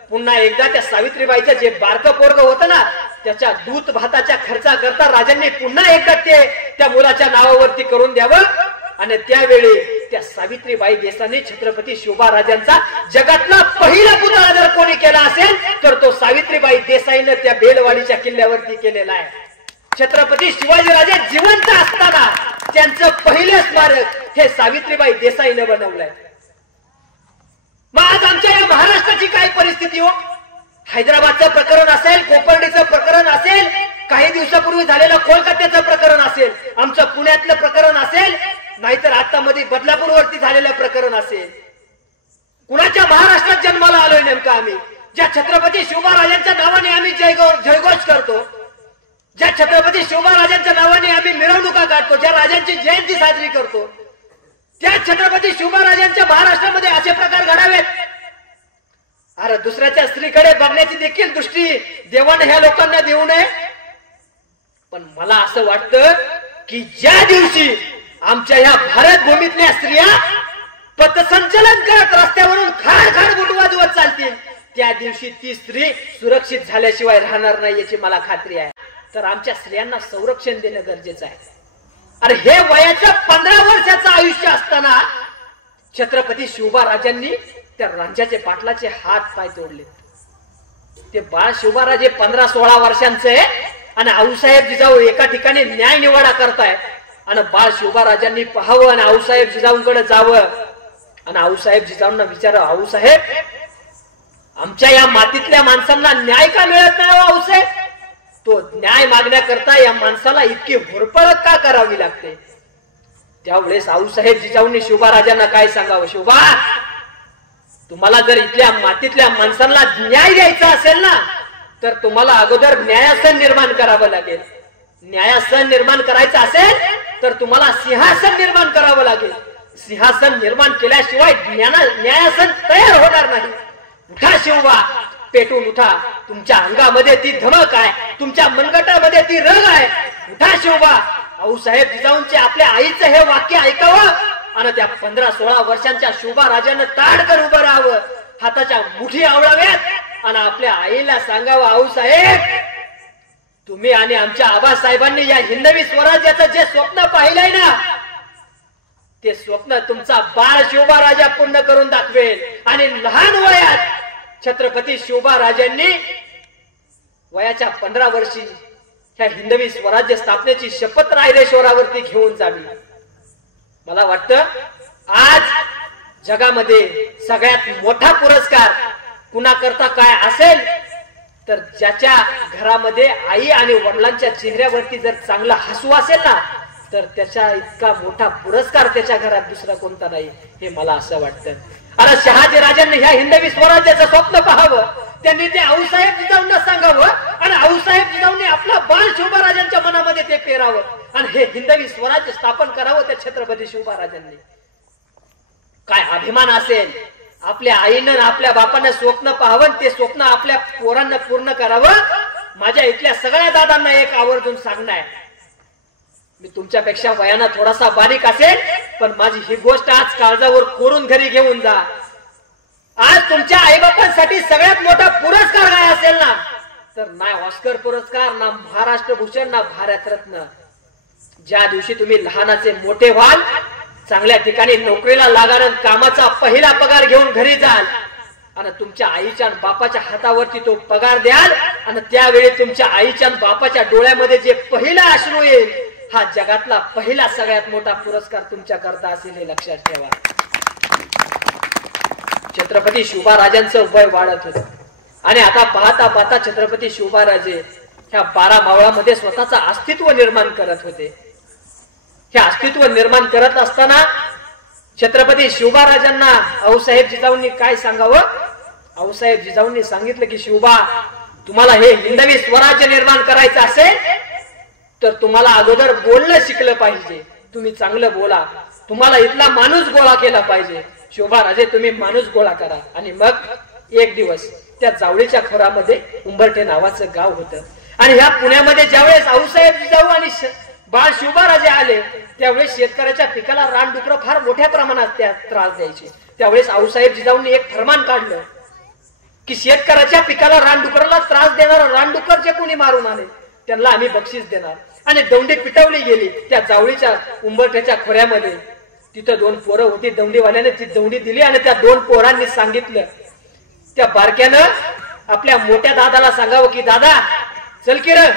पुन्हा एकदा त्या सावित्रीबाईचं जे बारकं पोरग होतं ना, त्याच्या दूध भाताच्या खर्चा करता राजांनी पुन्हा एकदा ते त्या मुलाच्या नावावरती करून द्यावं. आणि त्यावेळी त्या सावित्रीबाई देसाईने छत्रपती शिवबा राजांचा जगातला पहिला पुतळा जर कोणी केला असेल तर तो सावित्रीबाई देसाईनं त्या बेलवाडीच्या किल्ल्यावरती केलेला आहे. छत्रपती शिवाजीराजे जिवंत असताना त्यांचं पहिलं स्मारक हे सावित्रीबाई देसाईनं बनवलंय. मग आज आमच्या या महाराष्ट्राची काय परिस्थिती हो? हैदराबादचं प्रकरण असेल, कोपर्डीचं प्रकरण असेल, काही दिवसापूर्वी झालेलं कोलकात्याचं प्रकरण असेल, आमचं पुण्यातलं प्रकरण असेल, नाहीतर आता मध्ये बदलापूरवरती झालेलं प्रकरण असेल. कुणाच्या महाराष्ट्रात जन्माला आलोय नेमका आम्ही? ज्या छत्रपती शिवबा राजांच्या नावाने आम्ही जयघोष करतो, ज्या छत्रपती शिवबा राजांच्या नावाने आम्ही मिरवणुका काढतो, ज्या राजांची जयंती साजरी करतो, त्या छत्रपती शिवबा राजांच्या महाराष्ट्रामध्ये असे प्रकार घडावेत. अरे दुसऱ्याच्या स्त्रीकडे बघण्याची देखील दृष्टी देवाने ह्या लोकांना देऊ नये. पण मला असं वाटतं की ज्या दिवशी आमच्या या भारत भूमीतल्या स्त्रिया पथसंचलन करत रस्त्यावरून खाड खाड बुट वाजवत चालतील, त्या दिवशी ती स्त्री सुरक्षित झाल्याशिवाय राहणार नाही याची मला खात्री आहे. तर आमच्या स्त्रियांना संरक्षण देणं गरजेचं आहे. अरे हे वयाचं 15 वर्षाचं आयुष्य असताना छत्रपती शिवबा राजांनी त्या रांझ्याचे पाटलाचे हात पाय तोडले. ते बाळ शिवबाराजे 15-16 वर्षांचे आणि आऊसाहेब जिजाऊ एका ठिकाणी न्याय निवाडा करताय आणि बाळ शिवबा राजांनी पाहावं आणि आऊसाहेब जिजाऊंकडे जावं आणि आऊसाहेब जिजाऊंना विचारावं, आऊसाहेब आमच्या या मातीतल्या माणसांना न्याय का मिळत नाही हो आऊसाहेब? तो न्याय मागण्याकरता या माणसाला इतकी होरपळ का करावी लागते? त्यावेळेस आऊसाहेब जिजाऊंनी शिवबा राजांना काय सांगावं, शिवबा तुम्हाला जर इथल्या मातीतल्या माणसांना न्याय द्यायचा असेल ना, तर तुम्हाला अगोदर न्यायासन निर्माण करावं लागेल. न्यायासन निर्माण करायचं असेल तर तुम्हाला सिंहासन निर्माण करावं लागेल. सिंहासन निर्माण केल्याशिवाय न्यायासन तयार होणार नाही. उठा शिवबा, पेटून उठा. तुमच्या अंगामध्ये ती धमक आहे, तुमच्या मनगटामध्ये ती रग आहे. उठा शिवबा. आऊसाहेब जिजाऊंचे आपल्या आईचं हे वाक्य ऐकावं आणि त्या 15-16 वर्षांच्या शिवबा राजानं ताडकर उभं राहावं, हाताच्या मुठी आवळाव्यात आणि आपल्या आईला सांगावं, आऊसाहेब तुम्ही आणि आमच्या आबासाहेबांनी या हिंदवी स्वराज्याचं जे स्वप्न पाहिलंय ना, ते स्वप्न तुमचा बाळ शिवबा राजा पूर्ण करून दाखवेल. आणि लहान वयात छत्रपती शिवबा राजांनी वयाच्या 15 वर्षी ह्या हिंदवी स्वराज्य स्थापनेची शपथ रायरेश्वरावरती घेऊन जावी. मला वाटतं आज जगामध्ये सगळ्यात मोठा पुरस्कार कुणाकरता काय असेल तर ज्याच्या घरामध्ये आई आणि वडिलांच्या चेहऱ्यावरती जर चांगला हसू असेल ना, तर त्याच्या इतका मोठा पुरस्कार त्याच्या घरात दुसरा कोणता नाही, हे मला असं वाटतं. अरे शहाजी राजांनी ह्या हिंदवी स्वराज्याचं स्वप्न पाहावं, त्यांनी ते आऊसाहेब जिजाऊंना सांगावं आणि आऊसाहेब जिजाऊंनी आपला बाळ शिवबा राजांच्या मनामध्ये ते पेरावं आणि हे हिंदवी स्वराज्य स्थापन करावं त्या छत्रपती शिवबा राजांनी. काय अभिमान असेल. आपल्या आईनं आपल्या बापानं स्वप्न पाहावं, ते स्वप्न आपल्या पोरांना पूर्ण करावं. माझ्या इथल्या सगळ्या दादांना एक आवर्जून सांगणं आहे, मी तुमच्यापेक्षा वयानं थोडासा बारीक असेल, पण माझी ही गोष्ट आज काळजावर कोरून घरी घेऊन जा. आज तुमच्या आईबापांसाठी सगळ्यात मोठा पुरस्कार काय असेल ना, तर ना ऑस्कर पुरस्कार, ना महाराष्ट्र भूषण, ना भारतरत्न. ज्या दिवशी तुम्ही लहानाचे मोठे व्हाल, चांगल्या ठिकाणी नोकरीला लागाल, कामाचा पहिला पगार घेऊन घरी जाल, आणि तुमच्या आईच्या आणि बापाच्या हातावरती तो पगार द्याल आणि त्यावेळी तुमच्या आईच्या आणि बापाच्या डोळ्यामध्ये जे पहिला अश्रू येईल, हा जगातला पहिला सगळ्यात मोठा पुरस्कार तुमच्या करता असेल, हे लक्षात ठेवा. छत्रपती शिवबाराजांचं वय वाढत होतं आणि आता पाहता पाहता छत्रपती शिवबाराजे ह्या 12 मावळामध्ये स्वतःचं अस्तित्व निर्माण करत होते. हे अस्तित्व निर्माण करत असताना छत्रपती शिवबाराजांना आऊसाहेब जिजाऊंनी काय सांगावं? आऊसाहेब जिजाऊंनी सांगितलं की शिवबा, तुम्हाला हे हिंदवी स्वराज्य निर्माण करायचं असेल तर तुम्हाला अगोदर बोलणं शिकलं पाहिजे. तुम्ही चांगलं बोला, तुम्हाला इथला माणूस गोळा केला पाहिजे. शिवबाराजे, तुम्ही माणूस गोळा करा. आणि मग एक दिवस त्या जावळीच्या खोरामध्ये उंबरठे नावाचं गाव होतं आणि ह्या पुण्यामध्ये ज्यावेळेस आऊसाहेब जिजाऊ आणि बाळ शिवबाराजे आले त्यावेळेस शेतकऱ्याच्या पिकाला रानडुकरं फार मोठ्या प्रमाणात त्या त्रास द्यायचे. त्यावेळेस आऊसाहेब जिजाऊंनी एक फरमान काढलं की शेतकऱ्याच्या पिकाला रानडुकराला त्रास देणारा रानडुकर जे कोणी मारून आले त्यांना आम्ही बक्षीस देणार. आणि दौंडी पिटवली गेली त्या जावळीच्या उंबरठ्याच्या खोऱ्यामध्ये. तिथं 2 पोरं होती, दौंडीवाल्याने ती दौंडी दिली आणि त्या 2 पोरांनी सांगितलं, त्या बारक्यानं आपल्या मोठ्या दादाला सांगावं की दादा चल की रे,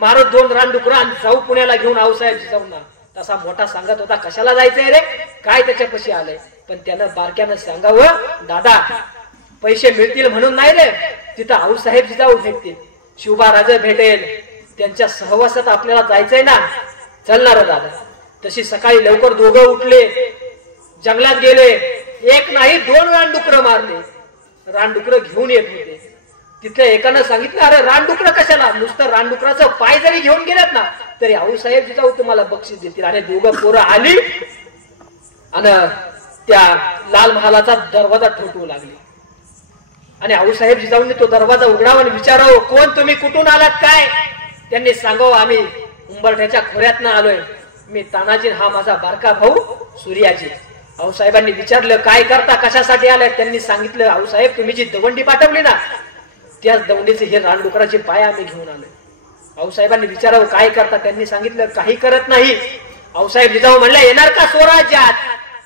मारो 2 रानडुकरं आणि जाऊ पुण्याला घेऊन आऊसाहेब जिजाऊंना. तसा मोठा सांगत होता कशाला जायचंय रे, काय त्याच्यापाशी आलंय. पण त्यानं बारक्यानं सांगावं, दादा पैसे मिळतील म्हणून नाही रे, तिथं आऊसाहेब जिजाऊ भेटतील, शिवबाराजे भेटेल, त्यांच्या सहवासात आपल्याला जायचंय ना, चलणार दादा. तशी सकाळी लवकर दोघं उठले, जंगलात गेले, एक नाही 2 रानडुकरं मारले. रानडुकरं घेऊन येत होते. तिथल्या एकानं सांगितलं, अरे रानडुकरं कशाला, नुसतं रानडुकराचं पाय जरी घेऊन गेलात ना तरी आऊसाहेब जिजाऊ तुम्हाला बक्षीस देतील. आणि दोघं पोरं आली आणि त्या लाल महालाचा दरवाजा ठोकवू लागली. आणि आऊसाहेब जिजाऊंनी तो दरवाजा उघडावा आणि विचारावं, कोण तुम्ही, कुठून आलात काय? त्यांनी सांगावं, आम्ही उंबरठ्याच्या खोऱ्यातनं आलोय, मी तानाजी, हा माझा बारका भाऊ सूर्याजी. आऊसाहेबांनी विचारलं, काय करता, कशासाठी आलाय? त्यांनी सांगितलं, आऊसाहेब तुम्ही जी दवंडी पाठवली ना त्याच दवंडीचे हे रानडुकराचे पाय आम्ही घेऊन आलोय. आऊसाहेबांनी विचारावं, काय करता? त्यांनी सांगितलं, काही करत नाही. आऊसाहेब जिजाऊ म्हणला, येणार का स्वराज्यात?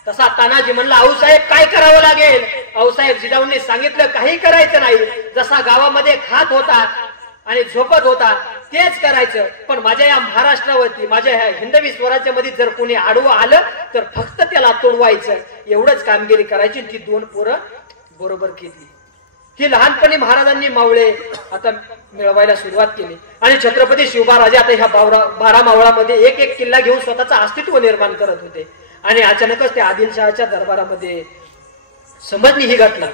तसा तानाजी म्हणला, आऊसाहेब काय करावं लागेल? आऊसाहेब जिजाऊंनी सांगितलं, काही करायचं नाही, जसा गावामध्ये खात होता आणि झोपत होता तेच करायचं. पण माझ्या या महाराष्ट्रावरती, माझ्या ह्या हिंदवी स्वराज्यामध्ये जर कोणी आडवं आलं तर फक्त त्याला तोडवायचं, एवढंच कामगिरी करायची. ती 2 पोरं बरोबर केली. ही लहानपणी महाराजांनी मावळे आता मिळवायला सुरुवात केली आणि छत्रपती शिवबाराजे आता ह्या 12 मावळामध्ये एक एक किल्ला घेऊन स्वतःचं अस्तित्व निर्माण करत होते. आणि अचानकच त्या आदिलशहाच्या दरबारामध्ये समजली ही घटना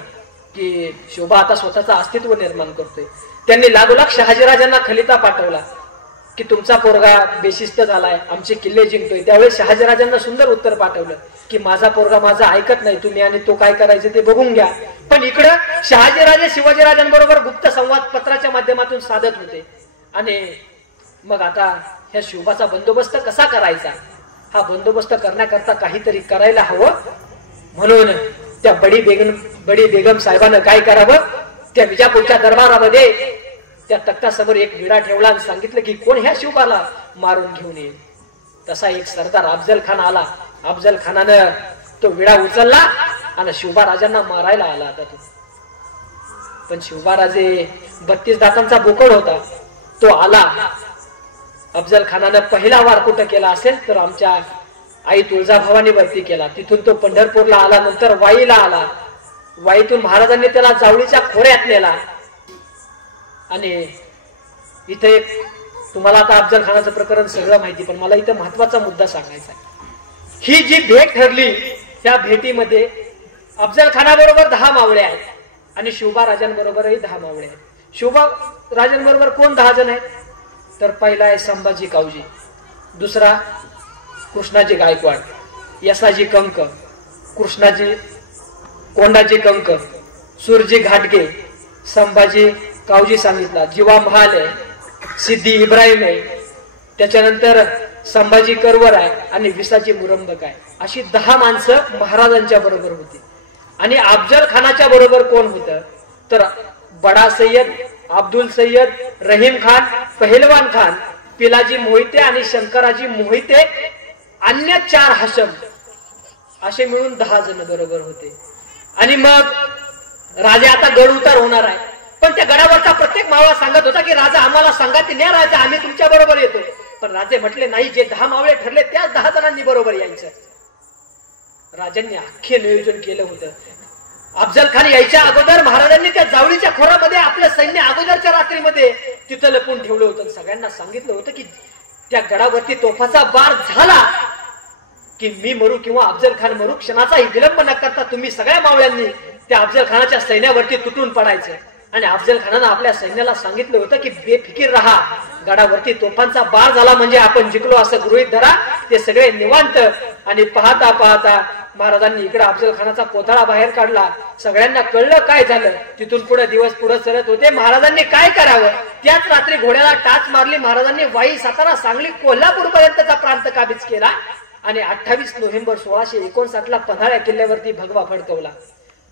की शिवबा आता स्वतःचं अस्तित्व निर्माण करतोय. त्यांनी लागोलाग शहाजीराजांना खलिता पाठवला की तुमचा पोरगा बेशिस्त झालाय, आमचे किल्ले जिंकतोय. त्यावेळेस शहाजीराजांना सुंदर उत्तर पाठवलं की माझा पोरगा माझा ऐकत नाही, तुम्ही आणि तो काय करायचं ते बघून घ्या. पण इकडं शहाजीराजे शिवाजीराजांबरोबर गुप्त संवाद पत्राच्या माध्यमातून साधत होते. आणि मग आता ह्या शिवबाचा बंदोबस्त कसा करायचा, हा बंदोबस्त करण्याकरता काहीतरी करायला हवं. म्हणून त्या बडी बेगम साहेबांना काय करावं, त्या विजापूरच्या दरबारामध्ये त्या तख्तासमोर एक विडा ठेवला आणि सांगितलं की कोण ह्या शिवबाला मारून घेऊन येईल. तसा एक सरदार अफजल खान आला. अफजल खानानं तो विडा उचलला आणि शिवबाराजांना मारायला आला. आता तो पण शिवबाराजे 32 दातांचा बोकड होता, तो आला. अफजल खानानं पहिला वार कुठं केला असेल तर आमच्या आई तुळजाभवानीवरती केला. तिथून तो पंढरपूरला आला, नंतर वाईला आला. वाईतून महाराजांनी त्याला जावळीच्या खोऱ्यात नेला. आणि इथे एक तुम्हाला आता अफजल खानाचं प्रकरण सगळं माहिती, पण मला इथं महत्वाचा मुद्दा सांगायचा आहे. ही जी भेट ठरली त्या भेटीमध्ये अफजल खानाबरोबर 10 मावळे आहेत आणि शिवबा राजांबरोबरही 10 मावळे आहेत. शिवबा राजांबरोबर कोण 10 जण आहेत तर पहिला आहे संभाजी कावजी, दुसरा कृष्णाजी गायकवाड, यसाजी कंक, कृष्णाजी कोंडाजी कंक, सुरजी घाटगे, संभाजी कावजी सांगितला, जीवा महाल आहे, सिद्धी इब्राहिम आहे, त्याच्यानंतर संभाजी करवर आहे आणि विसाजी मुरंबक आहे. अशी 10 माणसं महाराजांच्या बरोबर होती. आणि अफजल खानाच्या बरोबर कोण होतं तर बडा सय्यद, अब्दुल सय्यद, रहीम खान, पहलवान खान, पिलाजी मोहिते आणि शंकराजी मोहिते, अन्य 4 हशम, असे मिळून 10 जण बरोबर होते. आणि मग राजे आता गड उतार होणार आहे, पण त्या गडावरचा प्रत्येक मावळा सांगत होता की राजा आम्हाला सांगत न्या राजा, आम्ही तुमच्या बरोबर येतो. पण राजे म्हटले नाही, जे 10 मावळे ठरले त्या 10 जणांनी बरोबर यायचं. राजांनी अख्खे नियोजन केलं होतं. अफजल खान यायच्या अगोदर महाराजांनी त्या जावळीच्या खोरामध्ये आपलं सैन्य अगोदरच्या रात्रीमध्ये तिथं लपून ठेवलं होतं. सगळ्यांना सांगितलं होतं की त्या गडावरती तोफाचा बार झाला की मी मरू किंवा अफजल खान मरू, क्षणाचाही विलंब न करता तुम्ही सगळ्या मावळ्यांनी त्या अफजल खानाच्या सैन्यावरती तुटून पडायचं. आणि अफजल खानानं आपल्या सैन्याला सांगितलं होतं की बेफिकीर राहा, गडावरती तोफांचा बार झाला म्हणजे आपण जिंकलो असं गृहीत धरा. ते सगळे निवांत. आणि पाहता पाहता महाराजांनी इकडे अफजल खानाचा कोथळा बाहेर काढला. सगळ्यांना कळलं काय झालं. तिथून पुढे दिवस पुढे सरत होते. महाराजांनी काय करावं. त्याच रात्री घोड्याला टाच मारली. महाराजांनी वाई, सातारा, सांगली, कोल्हापूर पर्यंतचा प्रांत काबीज केला आणि 28 नोव्हेंबर 1659 ला पन्हाळ्या किल्ल्यावरती भगवा फडकवला.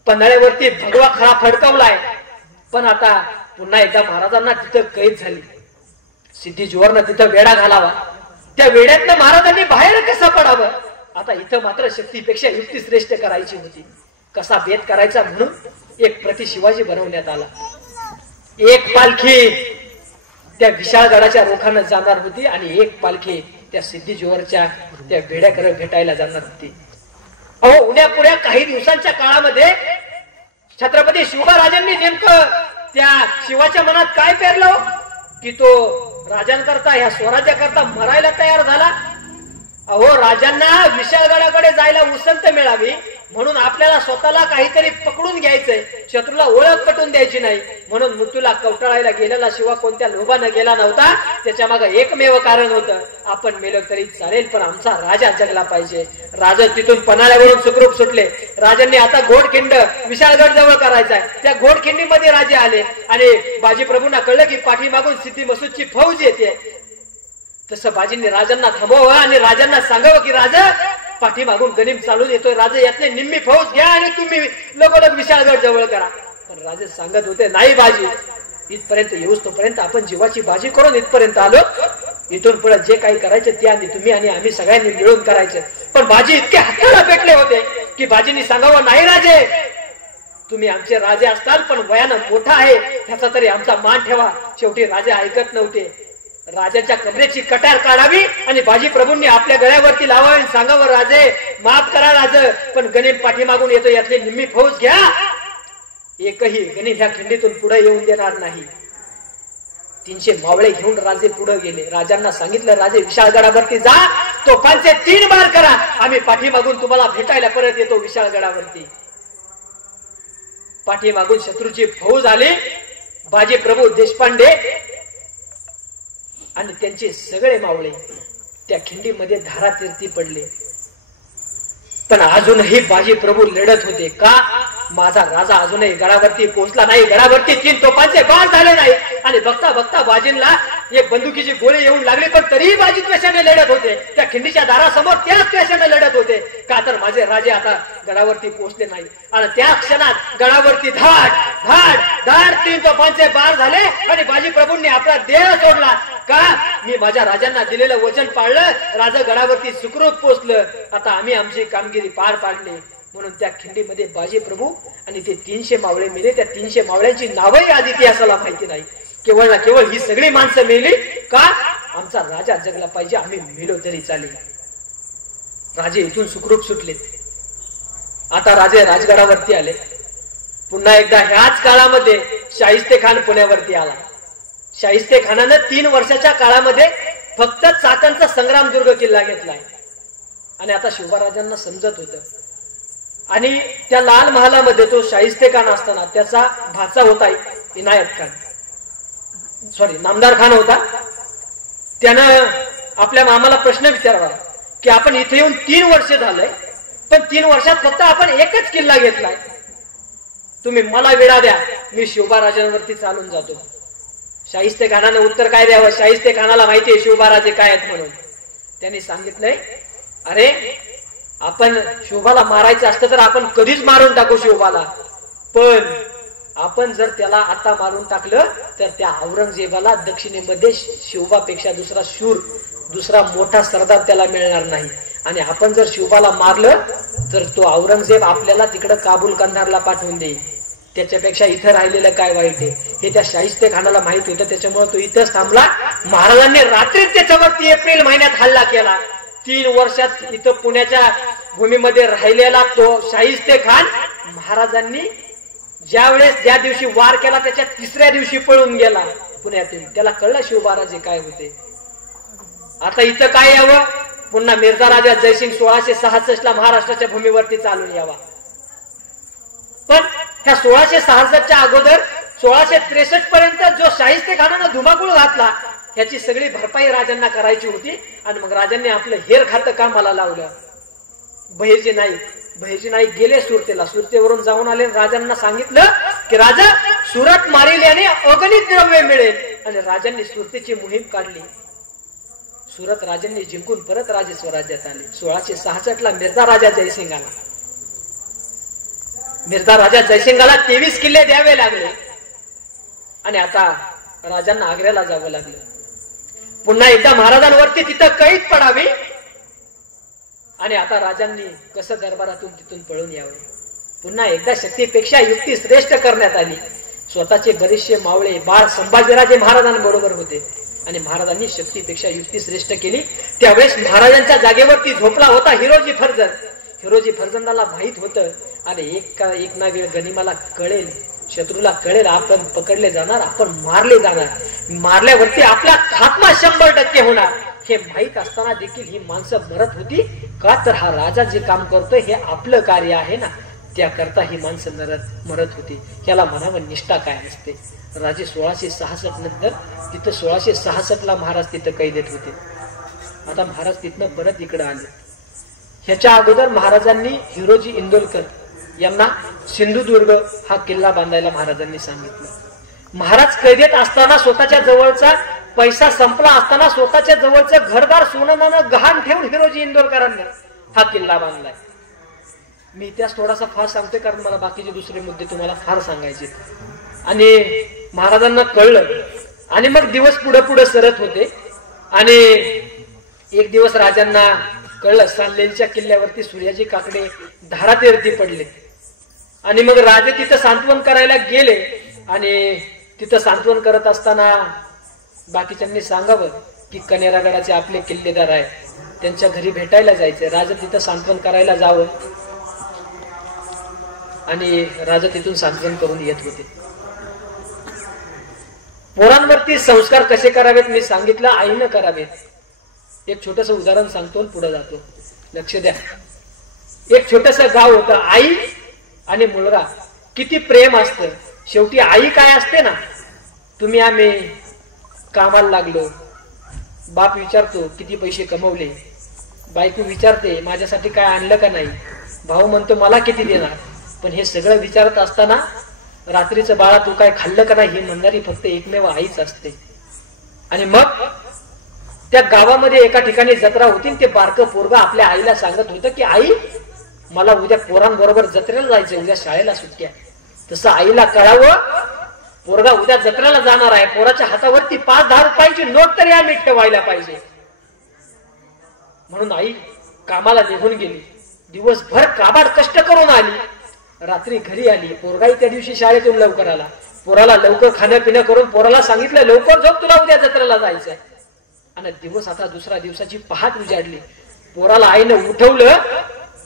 पन्हाळ्यावरती भगवा खळा फडकवलाय. पण आता पुन्हा एकदा महाराजांना तिथं कैद झाली. सिद्धीजोवरनं तिथं वेढा घालावा. त्या वेड्यातनं महाराजांनी बाहेर कसं पडावं. आता इथं मात्र शक्तीपेक्षा युक्ती श्रेष्ठ करायची होती. कसा बेत करायचा म्हणून एक प्रति शिवाजी बनवण्यात आला. एक पालखी त्या विशाळगडाच्या रोखानं जाणार होती आणि एक पालखी त्या सिद्धीजोवरच्या त्या वेड्याकडे भेटायला जाणार होती. अहो, उद्यापुऱ्या काही दिवसांच्या काळामध्ये छत्रपती शिवराजांनी नेमकं त्या शिवाच्या मनात काय पेरलं की तो राजांकरता, ह्या स्वराज्याकरता मरायला तयार झाला. अहो, राजांना विशाळगडाकडे जायला उसंत मिळावी म्हणून आपल्याला स्वतःला काहीतरी पकडून घ्यायचंय, शत्रूला ओळख पटवून द्यायची नाही म्हणून मृत्यूला कवटाळायला गेलेला शिवा कोणत्या लोभानं गेला नव्हता. त्याच्या मागे एकमेव कारण होतं, आपण मेलो तरी चालेल पण आमचा राजा जगला पाहिजे. राजा तिथून पन्हाळ्यावरून सुखरूप सुटले. राजांनी आता घोडखिंड विशाळगड जवळ करायचा. त्या घोडखिंडीमध्ये राजे आले आणि बाजीप्रभूंना कळलं की पाठीमागून सिद्धी मसूदची फौज येते. तसं बाजींनी राजांना थांबवावं आणि राजांना सांगावं की राजा पाठीमागून गनिम चालून येतोय, राजे यातली निम्मी फौज घ्या आणि तुम्ही लगोलग विशाळगड जवळ करा. पण राजे सांगत होते नाही बाजी, इथपर्यंत येऊस तोपर्यंत आपण जीवाची बाजी करून इथपर्यंत आलो. इथून पुढे जे काही करायचे ते आणि तुम्ही आणि आम्ही सगळ्यांनी मिळून करायचे. पण बाजी इतके हाताला पेटले होते की बाजींनी सांगावं नाही राजे, तुम्ही आमचे राजे असताल पण वयानं मोठा आहे त्याचा तरी आमचा मान ठेवा. शेवटी राजे ऐकत नव्हते. राजाच्या कमरेची कटार काढावी आणि बाजी प्रभूंनी आपल्या गळ्यावरती लावावी, सांगावं राजे माफ करा राज, पण गनिम पाठीमागून येतो यातली निम्मी फौज घ्या. एकही गनिम ह्या खिंडीतून पुढे येऊन देणार नाही. 300 मावळे घेऊन राजे पुढे गेले. राजांना सांगितलं राजे विशाळगडावरती जा, तोफांचे 3 बार करा, आम्ही पाठीमागून तुम्हाला भेटायला परत येतो विशाळगडावरती. पाठीमागून शत्रूची फौज आली. बाजी प्रभू देशपांडे आणि त्यांचे सगळे मावळे त्या खिंडीमध्ये धारातीर्थी पडले. पण अजूनही बाजी प्रभू लढत होते. का? माझा राजा अजूनही गडावरती पोहोचला नाही. गडावरती 3 तोफांचे बाण झाले नाही आणि बघता बघता बाजींना एक बंदुकीची गोळी येऊन लागली. पण तरीही बाजी त्वेषाने लढत होते. त्या खिंडीच्या दारासमोर त्याच त्वेषाने लढत होते. का तर माझे राजे आता गडावरती पोहोचले नाही. आणि त्या क्षणात गडावरती धाड धाड धाड 3 तोफांचे बाण झाले आणि बाजी प्रभूंनी आपला देह सोडला. का? मी माझ्या राजांना दिलेलं वचन पाळलं. राजा गडावरती सुखरूप पोहोचलं. आता आम्ही आमची कामगिरी पार पाडली. म्हणून त्या खिंडीमध्ये बाजी प्रभू आणि ते 300 मावळे मेले. त्या 300 मावळ्यांची नावही आज इतिहासाला माहिती नाही. केवळ ना केवळ ही सगळी माणसं मेली. का? आमचा राजा जगला पाहिजे, आम्ही मेलो तरी चालेल. राजे इथून सुखरूप सुटलेत. आता राजे राजगडावरती आले. पुन्हा एकदा ह्याच काळामध्ये शाहिस्ते खान पुण्यावरती आला. शाहिस्ते खानानं 3 वर्षाच्या काळामध्ये फक्त चाकणचा संग्राम दुर्ग किल्ला घेतलाय. आणि आता शिवराजांना समजत होतं. आणि त्या लाल महालामध्ये तो शाहिस्ते खान असताना त्याचा भाचा होता इनायत खान, नामदार खान होता. त्यानं आपल्या मामाला प्रश्न विचारला की आपण इथे येऊन 3 वर्ष झालंय, पण 3 वर्षात फक्त आपण एकच किल्ला घेतलाय. तुम्ही मला वेळा द्या, मी शिवबाराजांवरती चालून जातो. शाहिस्ते खानाने उत्तर काय द्यावं? शाहिस्ते खानाला माहितीये शिवबाराजे काय आहेत म्हणून. त्यांनी सांगितलंय, अरे आपण शिवबाला मारायचं असतं तर आपण कधीच मारून टाकू शिवबाला, पण आपण जर त्याला आता मारून टाकलं तर त्या औरंगजेबाला दक्षिणेमध्ये शिवबापेक्षा दुसरा शूर, दुसरा मोठा सरदार त्याला मिळणार नाही. आणि आपण जर शिवबाला मारलं तर तो औरंगजेब आपल्याला तिकडे काबूल कंधारला पाठवून देईल. त्याच्यापेक्षा इथं राहिलेलं काय वाईट आहे हे त्या शाहिस्ते खानाला माहित होतं. त्याच्यामुळे तो इथंच थांबला. महाराजांनी रात्रीच त्याच्यावरती एप्रिल महिन्यात हल्ला केला. 3 वर्षात इथं पुण्याच्या भूमीमध्ये राहिलेला तो शाहिस्ते खान महाराजांनी ज्या दिवशी वार केला त्याच्या 3ऱ्या दिवशी पळून गेला पुण्यातून. त्याला कळलं शिवबाराजे काय होते. आता इथं काय यावं, पुन्हा मिर्झा राजा जयसिंग 1666 ला महाराष्ट्राच्या भूमीवरती चालून यावा. पण ह्या 1666च्या अगोदर 1663 पर्यंत जो शाहिस्ते खानानं धुमाकूळ घातला ह्याची सगळी भरपाई राजांना करायची होती. आणि मग राजांनी आपलं हेर खातं कामाला लावलं. बहिर्जी नाईक गेले सुरतेला. सुरतेवरून जाऊन आले. राजांना सांगितलं की राजा, सुरत मारिल्याने अगणित द्रव्य मिळेल. आणि राजांनी सुरतेची मोहीम काढली. सुरत राजांनी जिंकून परत राजे स्वराज्यात आले. 1666 ला मिर्झा राजा जयसिंगाला 23 किल्ले द्यावे लागले. आणि आता राजांना आग्र्याला जावं लागलं. पुन्हा एकदा महाराजांवरती तिथं कैद पडावी. आणि आता राजांनी कसं दरबारातून तिथून पळून यावं. पुन्हा एकदा शक्तीपेक्षा युक्ती श्रेष्ठ करण्यात आली. स्वतःचे बरेचसे मावळे बाळ संभाजीराजे महाराजांबरोबर होते. आणि महाराजांनी शक्तीपेक्षा युक्ती श्रेष्ठ केली. त्यावेळेस महाराजांच्या जागेवरती झोपला होता हिरोजी फर्जंद. हिरोजी फर्जंदाला माहित होतं आणि एक ना वेळ गनिमाला कळेल, शत्रूला कळेल आपण पकडले जाणार, आपण मारले जाणार, मारल्यावरती आपला खात्मा 100% होणार हे माहित असताना देखील ही माणसं मरत होती. का तर हा राजा जे काम करतोय हे आपलं कार्य आहे ना, त्याकरता ही माणसं मरत होती. याला म्हणावं निष्ठा काय असते. राजे 1666 नंतर तिथं 1666 ला महाराज तिथं कैदेत होते. आता महाराज तिथनं परत इकडे आले. ह्याच्या अगोदर महाराजांनी हिरोजी इंदोरकर यांना सिंधुदुर्ग हा किल्ला बांधायला महाराजांनी सांगितलं. महाराज कैदेत असताना स्वतःच्या जवळचा पैसा संपला असताना स्वतःच्या जवळचं घरदार सोनं गहाण ठेवून हिरोजी इंदोरकरांनी हा किल्ला बांधलाय. मी इतिहास थोडासा फार सांगते कारण मला बाकीचे दुसरे मुद्दे तुम्हाला फार सांगायचे. आणि महाराजांना कळलं आणि मग दिवस पुढे सरत होते. आणि एक दिवस राजांना कळलं सांगलीच्या किल्ल्यावरती सूर्याजी काकडे धारातीर्थी पडले. आणि मग राजे तिथं सांत्वन करायला गेले. आणि तिथं सांत्वन करत असताना बाकीच्यांनी सांगावं की कनेरागडाचे आपले किल्लेदार आहे, त्यांच्या घरी भेटायला जायचे. राजा तिथं सांत्वन करायला जावं आणि राजा तिथून सांत्वन करून येत होते. पोरांवरती संस्कार कसे करावेत मी सांगितलं, आईनं करावेत. एक छोटस उदाहरण सांगतो पुढे जातो, लक्ष द्या. एक छोटस गाव होतं. आई आणि मुलगा किती प्रेम असतं. शेवटी आई काय असते ना, आम्ही कामाला लागलो, बाप विचारतो किती पैसे कमवले, बायको विचारते माझ्यासाठी काय आणलं का नाही, भाऊ म्हणतो मला किती देणार. पण हे सगळं विचारत असताना रात्रीचं बाळा तू काय खाल्लं का नाही हे म्हणणारी फक्त एकमेव आईच असते. आणि मग त्या गावामध्ये एका ठिकाणी जत्रा होती. ते बारकं पोरगं आपल्या आईला सांगत होतं की आई मला उद्या पोरांबरोबर जत्रेला जायचं, उद्या शाळेला सुट्ट्या. तसं आईला कळावं पोरगा उद्या जत्रेला जाणार आहे, पोराच्या हातावरती 5-10 रुपयांची नोट तरी आम्ही ठेवायला पाहिजे. म्हणून आई कामाला निघून गेली. दिवसभर काबाड कष्ट करून आली. रात्री घरी आली. पोरगाही त्या दिवशी शाळेतून लवकर आला. पोराला लवकर खाणं पिणं करून पोराला सांगितलं लवकर झोप, तुला उद्या जत्रेला जायचंय. आणि दिवस आता दुसऱ्या दिवसाची पहाट उजाडली. पोराला आईनं उठवलं.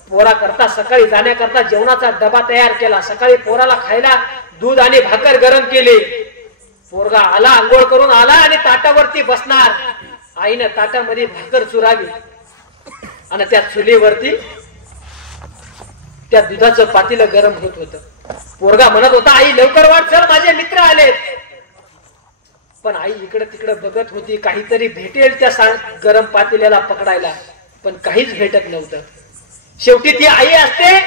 पोरा करता सकाळी जाण्याकरता जेवणाचा डबा तयार केला. सकाळी पोराला खायला दूध आणि भाकर गरम केली. पोरगा आला, आंघोळ करून आला आणि ताटावरती बसणार. आईनं ताटामध्ये भाकर चुरावी आणि त्या चुलीवरती त्या दुधाचं पातेलं गरम होत होतं. पोरगा म्हणत होता आई लवकर वाट, चल माझे मित्र आलेत. पण आई इकडे तिकडे बघत होती, काहीतरी भेटेल त्या गरम पातेल्याला पकडायला, पण काहीच भेटत नव्हतं. शेवटी ती आई असते,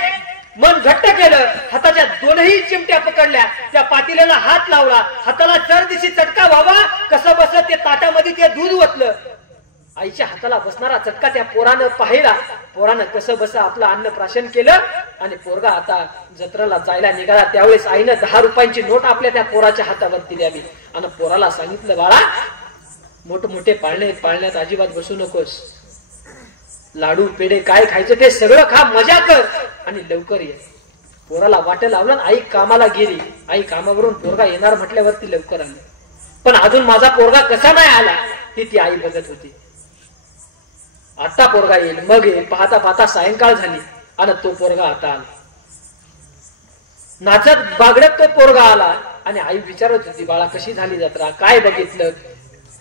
मन घट्ट केलं, हाताच्या 2ही चिमट्या पकडल्या, त्या पातेल्याला हात लावला, हाताला चरदिशी चटका व्हावा कसं बस ते ताटामध्ये ते दूध ओतलं. आईच्या हाताला बसणारा चटका त्या पोरानं पाहिला. पोरानं कसं बस आपलं अन्न प्राशन केलं आणि पोरगा आता जत्रेला जायला निघाला. त्यावेळेस आईनं 10 रुपयांची नोट आपल्या त्या पोराच्या हातावरती द्यावी आणि पोराला सांगितलं बाळा मोठमोठे पाळण्यात अजिबात बसू नकोस, लाडू पेढे काय खायचं ते सगळं खा, मजा कर आणि लवकर ये. पोराला वाट लावलं, आई कामाला गेली. आई कामावरून पोरगा येणार म्हटल्यावरती लवकर आली, पण अजून माझा पोरगा कसा नाही आला ही ती आई बघत होती. आता पोरगा येईल, मग येईल. पाहता पाहता सायंकाळ झाली आणि तो पोरगा आता आला. नाचत बागडत तो पोरगा आला आणि आई विचारत होती, बाळा कशी झाली जत्रा, काय बघितलं,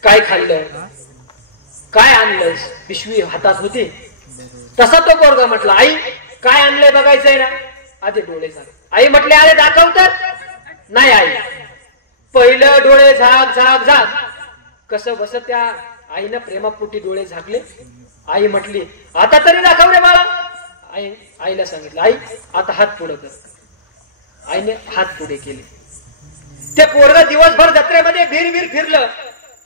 काय खाल्लं, काय आणलंस. पिशवी हातात होती. तसा तो पोरगा म्हटला, आई काय आणलंय बघायचंय ना. आधी डोळे झाले. आई म्हटले, अरे दाखवतात. नाही आई, पहिलं डोळे झाक झाक झाक. कसं बस त्या आईनं प्रेमापोटी डोळे झाकले. आई म्हटली, आता तरी दाखव रे बाळा. आईला सांगितलं, आई आता हात पुढे कर. आईने हात पुढे केले. ते पोरग दिवसभर जत्रेमध्ये भिरभिर फिरलं.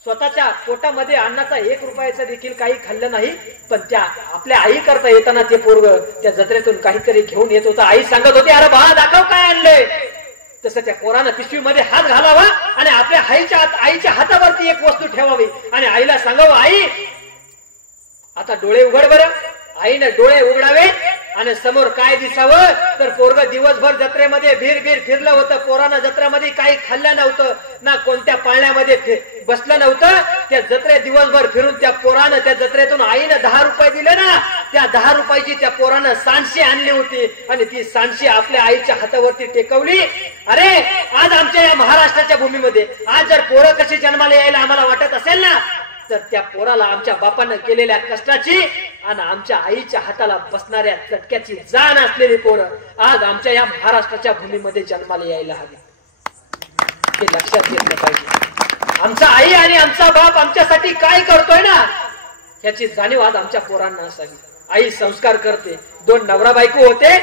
स्वतःच्या पोटामध्ये अन्नाचा 1 रुपयाचं देखील काही खाल्लं नाही, पण त्या आपल्या आई करता येताना ते पोरग त्या जत्रेतून काहीतरी घेऊन येत होता. आई सांगत होती, अरे बाळा दाखव काय आणलंय. तसं त्या पोरानं पिशवीमध्ये हात घालावा आणि आपल्या आईच्या हातावरती एक वस्तू ठेवावी आणि आईला सांगावं, आई आता डोळे उघड बरं. आईने डोळे उघडावे आणि समोर काय दिसावं तर पोरग दिवसभर जत्रेमध्ये भिरभिर फिरलं होतं. पोरानं जत्रेमध्ये काही खाल्लं नव्हतं, ना कोणत्या पाळण्यामध्ये बसलं नव्हतं. त्या जत्रेत दिवसभर फिरून त्या पोरानं त्या जत्रेतून आईनं 10 रुपये दिले ना, त्या 10 रुपयाची त्या पोरानं सांडशी आणली होती आणि ती सांडशी आपल्या आईच्या हातावरती टेकवली. अरे आज आमच्या या महाराष्ट्राच्या भूमीमध्ये आज जर पोरं कशी जन्माला यायला आम्हाला वाटत असेल ना, तर त्या पोराला आमच्या बापानं केलेल्या कष्टाची आणि आमच्या आईच्या हाताला बसणाऱ्या चटक्याची जाण असलेली पोरं आज आमच्या या महाराष्ट्राच्या भूमीमध्ये जन्माला यायला हवी. हे लक्षात घेतलं पाहिजे. आमचा आई आणि आमचा बाप आमच्यासाठी काय करतोय ना याची जाणीव आज आमच्या पोरांना असावी. आई संस्कार करते. 2 नवरा बायको होते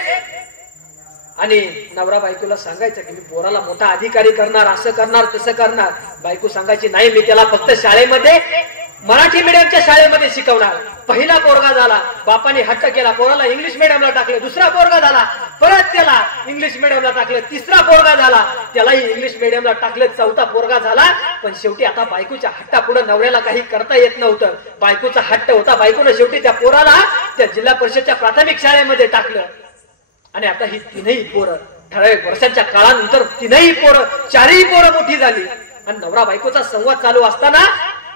आणि नवरा बायकोला सांगायचं की मी पोराला मोठा अधिकारी करणार, असं करणार तसं करणार. बायको सांगायची, नाही मी त्याला फक्त शाळेमध्ये मराठी मीडियमच्या शाळेमध्ये शिकवणार. पहिला पोरगा झाला, बापाने हट्ट केला, पोराला इंग्लिश मीडियमला टाकलं. दुसरा पोरगा झाला, परत त्याला इंग्लिश मीडियमला टाकलं. तिसरा पोरगा झाला, त्यालाही इंग्लिश मीडियमला टाकलं. चौथा पोरगा झाला, पण शेवटी आता बायकोच्या हट्टापुढे नवऱ्याला काही करता येत नव्हतं. बायकोचा हट्ट होता. बायकोनं शेवटी त्या पोराला त्या जिल्हा परिषदच्या प्राथमिक शाळेमध्ये टाकलं. आणि आता ही 3ही पोरं ठराविक वर्षांच्या काळानंतर 3ही पोरं 4ही पोरं मोठी झाली. आणि नवरा बायकोचा संवाद चालू असताना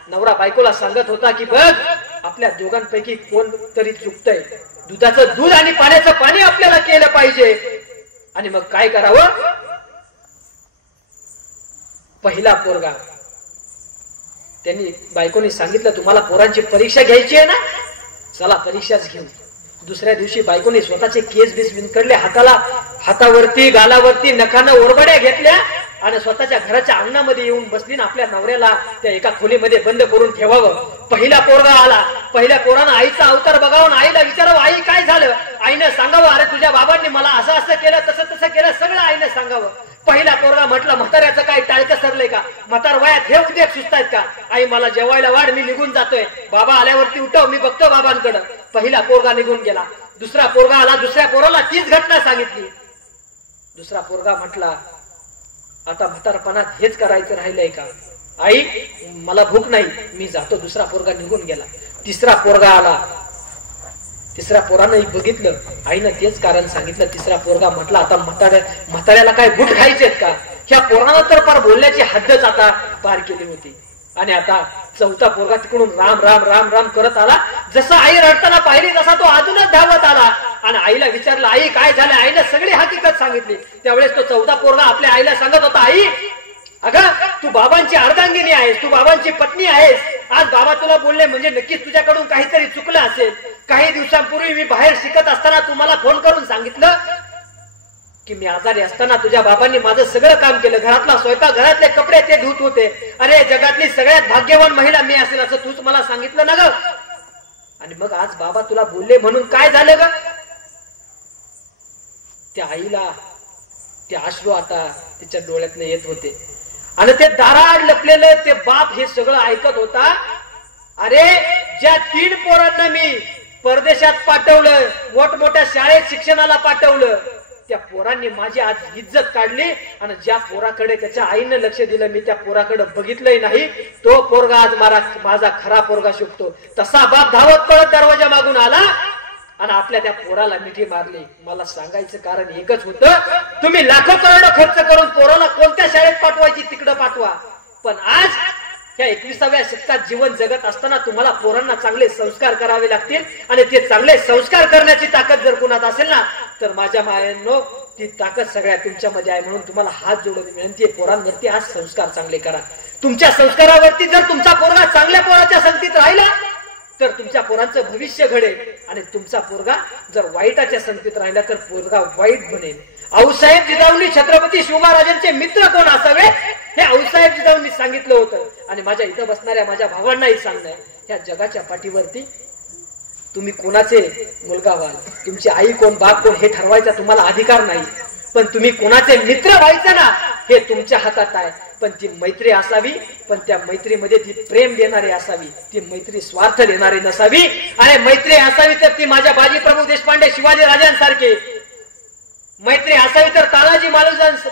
नवरा बायकोला सांगत होता की बघ आपल्या दोघांपैकी कोण तरी चुकतंय. दुधाचं दूध आणि पाण्याचं पाणी आपल्याला केलं पाहिजे. आणि मग काय करावं. पहिला पोरगा त्यांनी बायकोनी सांगितलं, तुम्हाला पोरांची परीक्षा घ्यायची आहे ना, चला परीक्षाच घेऊ. दुसऱ्या दिवशी बायकोने स्वतःचे केस बीस विंकडले, हातावरती गालावरती नखानं ओरबड्या घेतल्या आणि स्वतःच्या घराच्या अंगणामध्ये येऊन बसली ना आपल्या नवऱ्याला त्या एका खोलीमध्ये बंद करून ठेवावं. पहिला पोरगा आला. पहिल्या पोरानं आईचा अवतार बघावून आईला विचारावं, आई काय झालं. आईनं सांगावं, अरे तुझ्या बाबांनी मला असं असं केलं, तसं तसं केलं, सगळं आईनं सांगावं. पहिला पोरगा म्हटलं, म्हाताऱ्याचं काय टाळकं सरलंय का, म्हातार वयात हे उद्योग सुचतायत का, आई मला जेवायला वाढ, मी निघून जातोय, बाबा आल्यावरती उठव, मी बघतो बाबांकडं. पहिला पोरगा निघून गेला. दुसरा पोरगा आला. दुसऱ्या पोराला तीच घटना सांगितली. दुसरा पोरगा म्हटला, आता म्हातारपणात हेच करायचं राहिलंय का, आई मला भूक नाही, मी जातो. दुसरा पोरगा निघून गेला. तिसरा पोरगा आला. तिसऱ्या पोरानं बघितलं, आईनं तेच कारण सांगितलं. तिसरा पोरगा म्हटला, आता म्हाताऱ्याला काय बूट खायचेत का. ह्या पोरानं तर फार बोलण्याची हद्दच आता पार केली होती. आणि आता चौथा पोरगा तिकडून राम राम राम राम करत आला. जसं आई रडताना पाहिली तसा तो अजूनच धावत आला आणि आईला विचारलं, आई काय झालं. आईने सगळी हकीकत सांगितली. त्यावेळेस तो चौथा पोरगा आपल्या आईला सांगत होता, आई अगं तू बाबांची अर्धांगिनी आहेस, तू बाबांची पत्नी आहेस. आज बाबा तुला बोलले म्हणजे नक्कीच तुझ्याकडून काहीतरी चुकलं असेल. काही दिवसांपूर्वी मी बाहेर शिकत असताना तुम्हाला फोन करून सांगितलं की मी आजारी असताना तुझ्या बाबांनी माझं सगळं काम केलं. घरातला स्वयंपाक, घरातले कपडे ते धुत होते. अरे जगातली सगळ्यात भाग्यवान महिला मी असेल असं तूच मला सांगितलं ना ग. आणि मग आज बाबा तुला बोलले म्हणून काय झालं ग. त्या आईला ते अश्रू आता तिच्या डोळ्यातनं येत होते आणि ते दाराड लपलेलं ते बाप हे सगळं ऐकत होता. अरे ज्या 3 पोरांना मी परदेशात पाठवलं, मोठमोठ्या शाळेत शिक्षणाला पाठवलं, त्या पोरांनी माझी आज इज्जत काढली आणि ज्या पोराकडे त्याच्या आईनं लक्ष दिलं, मी त्या पोराकडे बघितलंही नाही, तो पोरगा आज माझा खरा पोरगा शोधतो. तसा बाप धावत पळत दरवाजा मागून आला आणि आपल्या त्या पोराला मिठी मारली. मला सांगायचं कारण एकच होतं, तुम्ही लाखो करोडो खर्च करून पोराला कोणत्या शाळेत पाठवायची तिकडे पाठवा, पण आज या 21व्या शतकात जीवन जगत असताना तुम्हाला पोरांना चांगले संस्कार करावे लागतील. आणि ते चांगले संस्कार करण्याची ताकद जर कुणात असेल ना, तर माझ्या मायांनो ती ताकद सगळ्या तुमच्यामध्ये आहे. म्हणून तुम्हाला हात जोडून विनंती आहे, पोरांवरती आज संस्कार चांगले करा. तुमच्या संस्कारावरती जर तुमचा पोरगा चांगल्या पोराच्या संगतीत राहिला तर तुमच्या पोरांचं भविष्य घडेल. आणि तुमचा पोरगा जर वाईटाच्या संगतीत राहिला तर पोरगा वाईट बनेल. आऊसाहेब जिजाऊंनी छत्रपती शिवमहाराजांचे मित्र कोण असावे हे आऊसाहेब जिजाऊंनी सांगितलं होतं. आणि माझ्या इथं बसणाऱ्या माझ्या भावांनाही सांगणार, ह्या जगाच्या पाठीवरती तुम्ही कोणाचे मुलगा व्हाल, तुमची आई कोण बाप कोण हे ठरवायचा तुम्हाला अधिकार नाही, पण तुम्ही कोणाचे मित्र व्हायचं ना हे तुमच्या हातात आहे. पण ती मैत्री असावी, पण त्या मैत्रीमध्ये ती प्रेम देणारी असावी, ती मैत्री स्वार्थ देणारी नसावी. आणि मैत्री असावी तर ती माझ्या बाजीप्रभू देशपांडे शिवाजी राजांसारखी मैत्री असावी, तर तानाजी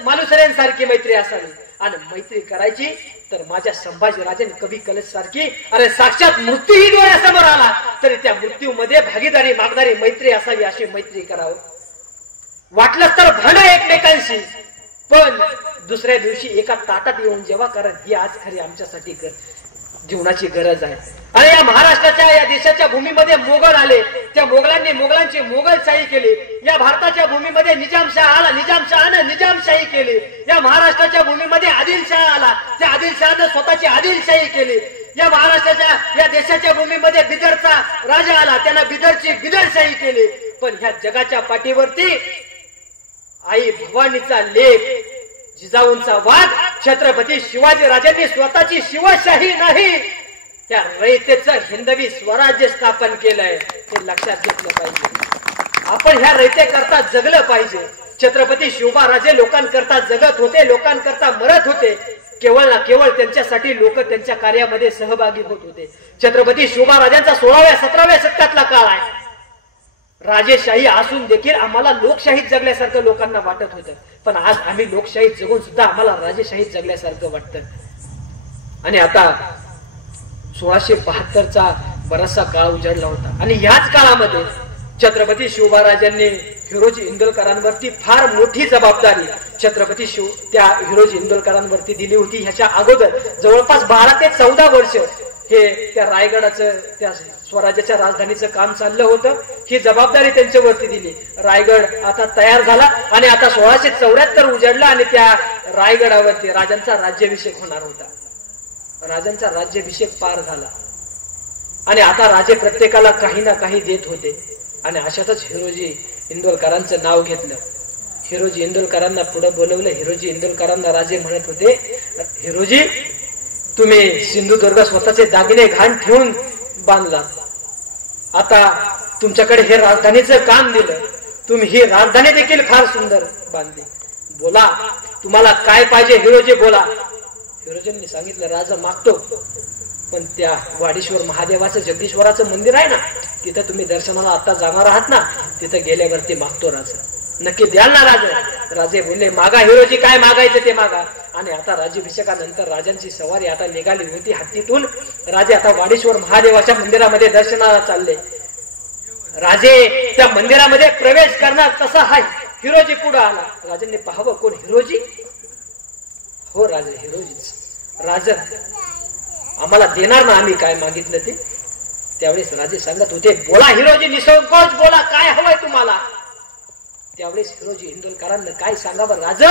मालुसरेंसारखी मैत्री असावी. आणि मैत्री करायची तर माझ्या संभाजी राजन कवी कलश सारखी, अरे साक्षात मृत्यूही डोळ्यासमोर आला तरी त्या मृत्यूमध्ये भागीदारी मागणारी मैत्री असावी. अशी मैत्री करावं. वाटलं तर भांडा एकमेकांशी, पण दुसऱ्या दिवशी एका ताटात येऊन जेव्हा करा, ही आज खरी आमच्यासाठी जीवनाची गरज आहे. आणि या महाराष्ट्राच्या या देशाच्या भूमीमध्ये मोगल आले, त्या मोगलांनी मोगलांची मोगलशाही केली. या भारताच्या भूमीमध्ये निजामशाह आला, निजामशहानं निजामशाही केली. या महाराष्ट्राच्या भूमीमध्ये आदिलशाह आला, त्या आदिलशहानं स्वतःची आदिलशाही केली. या महाराष्ट्राच्या या देशाच्या भूमीमध्ये बिदरचा राजा आला, त्यानं बिदरची बिदरशाही केली. पण ह्या जगाच्या पाठीवरती आई भवानीचा लेख, जिजाऊंचा वाद, छत्रपती शिवाजी राजांनी स्वतःची शिवशाही नाही, त्या रयतेचं हिंदवी स्वराज्य स्थापन केलंय. हे लक्षात घेतलं पाहिजे. आपण ह्या रयतेकरता जगलं पाहिजे. छत्रपती शिवराजे लोकांकरता जगत होते, लोकांकरता मरत होते. केवळ ना केवळ त्यांच्यासाठी लोक त्यांच्या कार्यामध्ये सहभागी होत होते. छत्रपती शिवराजांचा 16व्या-17व्या शतकातला काळ आहे. राजेशाही असून देखील आम्हाला लोकशाहीत जगल्यासारखं लोकांना वाटत होतं, पण आज आम्ही लोकशाहीत जगून सुद्धा आम्हाला राजेशाहीत जगल्यासारखं वाटतं. आणि आता 1672चा बराचसा काळ उजाडला होता. आणि याच काळामध्ये छत्रपती शिवराजांनी हिरोजी इंदोरकरांवरती फार मोठी जबाबदारी त्या हिरोजी इंदोरकरांवरती दिली होती. ह्याच्या अगोदर जवळपास 12 ते 14 वर्ष हे त्या रायगडाचं, त्या स्वराज्याच्या राजधानीचं काम चाललं होतं. ही जबाबदारी त्यांच्यावरती दिली. रायगड आता तयार झाला आणि आता 1674 उजाडला आणि त्या रायगडावरती राजांचा राज्याभिषेक होणार होता. राजांचा राज्याभिषेक पार झाला आणि आता राजे प्रत्येकाला काही ना काही देत होते. आणि अशातच हिरोजी इंदोरकरांचं नाव घेतलं. हिरोजी इंदोरकरांना पुढे बोलवलं. हिरोजी इंदोरकरांना राजे म्हणत होते, हिरोजी तुम्ही सिंधुदुर्ग स्वतःचे दागिने घाण ठेवून बांधला, आता तुमच्याकडे हे राजधानीचं काम दिलं, तुम्ही ही राजधानी देखील फार सुंदर बांधली, बोला तुम्हाला काय पाहिजे हिरोजी बोला. हिरोजींनी सांगितलं, राजा मागतो, पण त्या वाडेश्वर महादेवाचं जगदीश्वराचं मंदिर आहे ना, तिथं तुम्ही दर्शनाला आता जाणार आहात ना, तिथं गेल्यावरती मागतो राजा. नक्की द्याल ना राजा? राजे बोलले, मागा हिरोजी, काय मागायचं ते मागा. आणि आता राज्याभिषेकानंतर राजांची सवारी आता निघाली होती हत्तीतून. राजे आता वाडेश्वर महादेवाच्या मंदिरामध्ये दर्शनाला चालले. राजे त्या मंदिरामध्ये प्रवेश करणार तसा हा हिरोजी पुढे आला. राजांनी पाहावं, कोण हिरोजी? हो राजे, हिरोजीच. राजा आम्हाला देणार ना आम्ही काय मागितलं ते? त्यावेळेस राजे सांगत होते, बोला हिरोजी, निसंकोच बोला, काय हवंय तुम्हाला? त्यावेळेस हिरोजी इंदोरकरांना काय सांगावं, राजा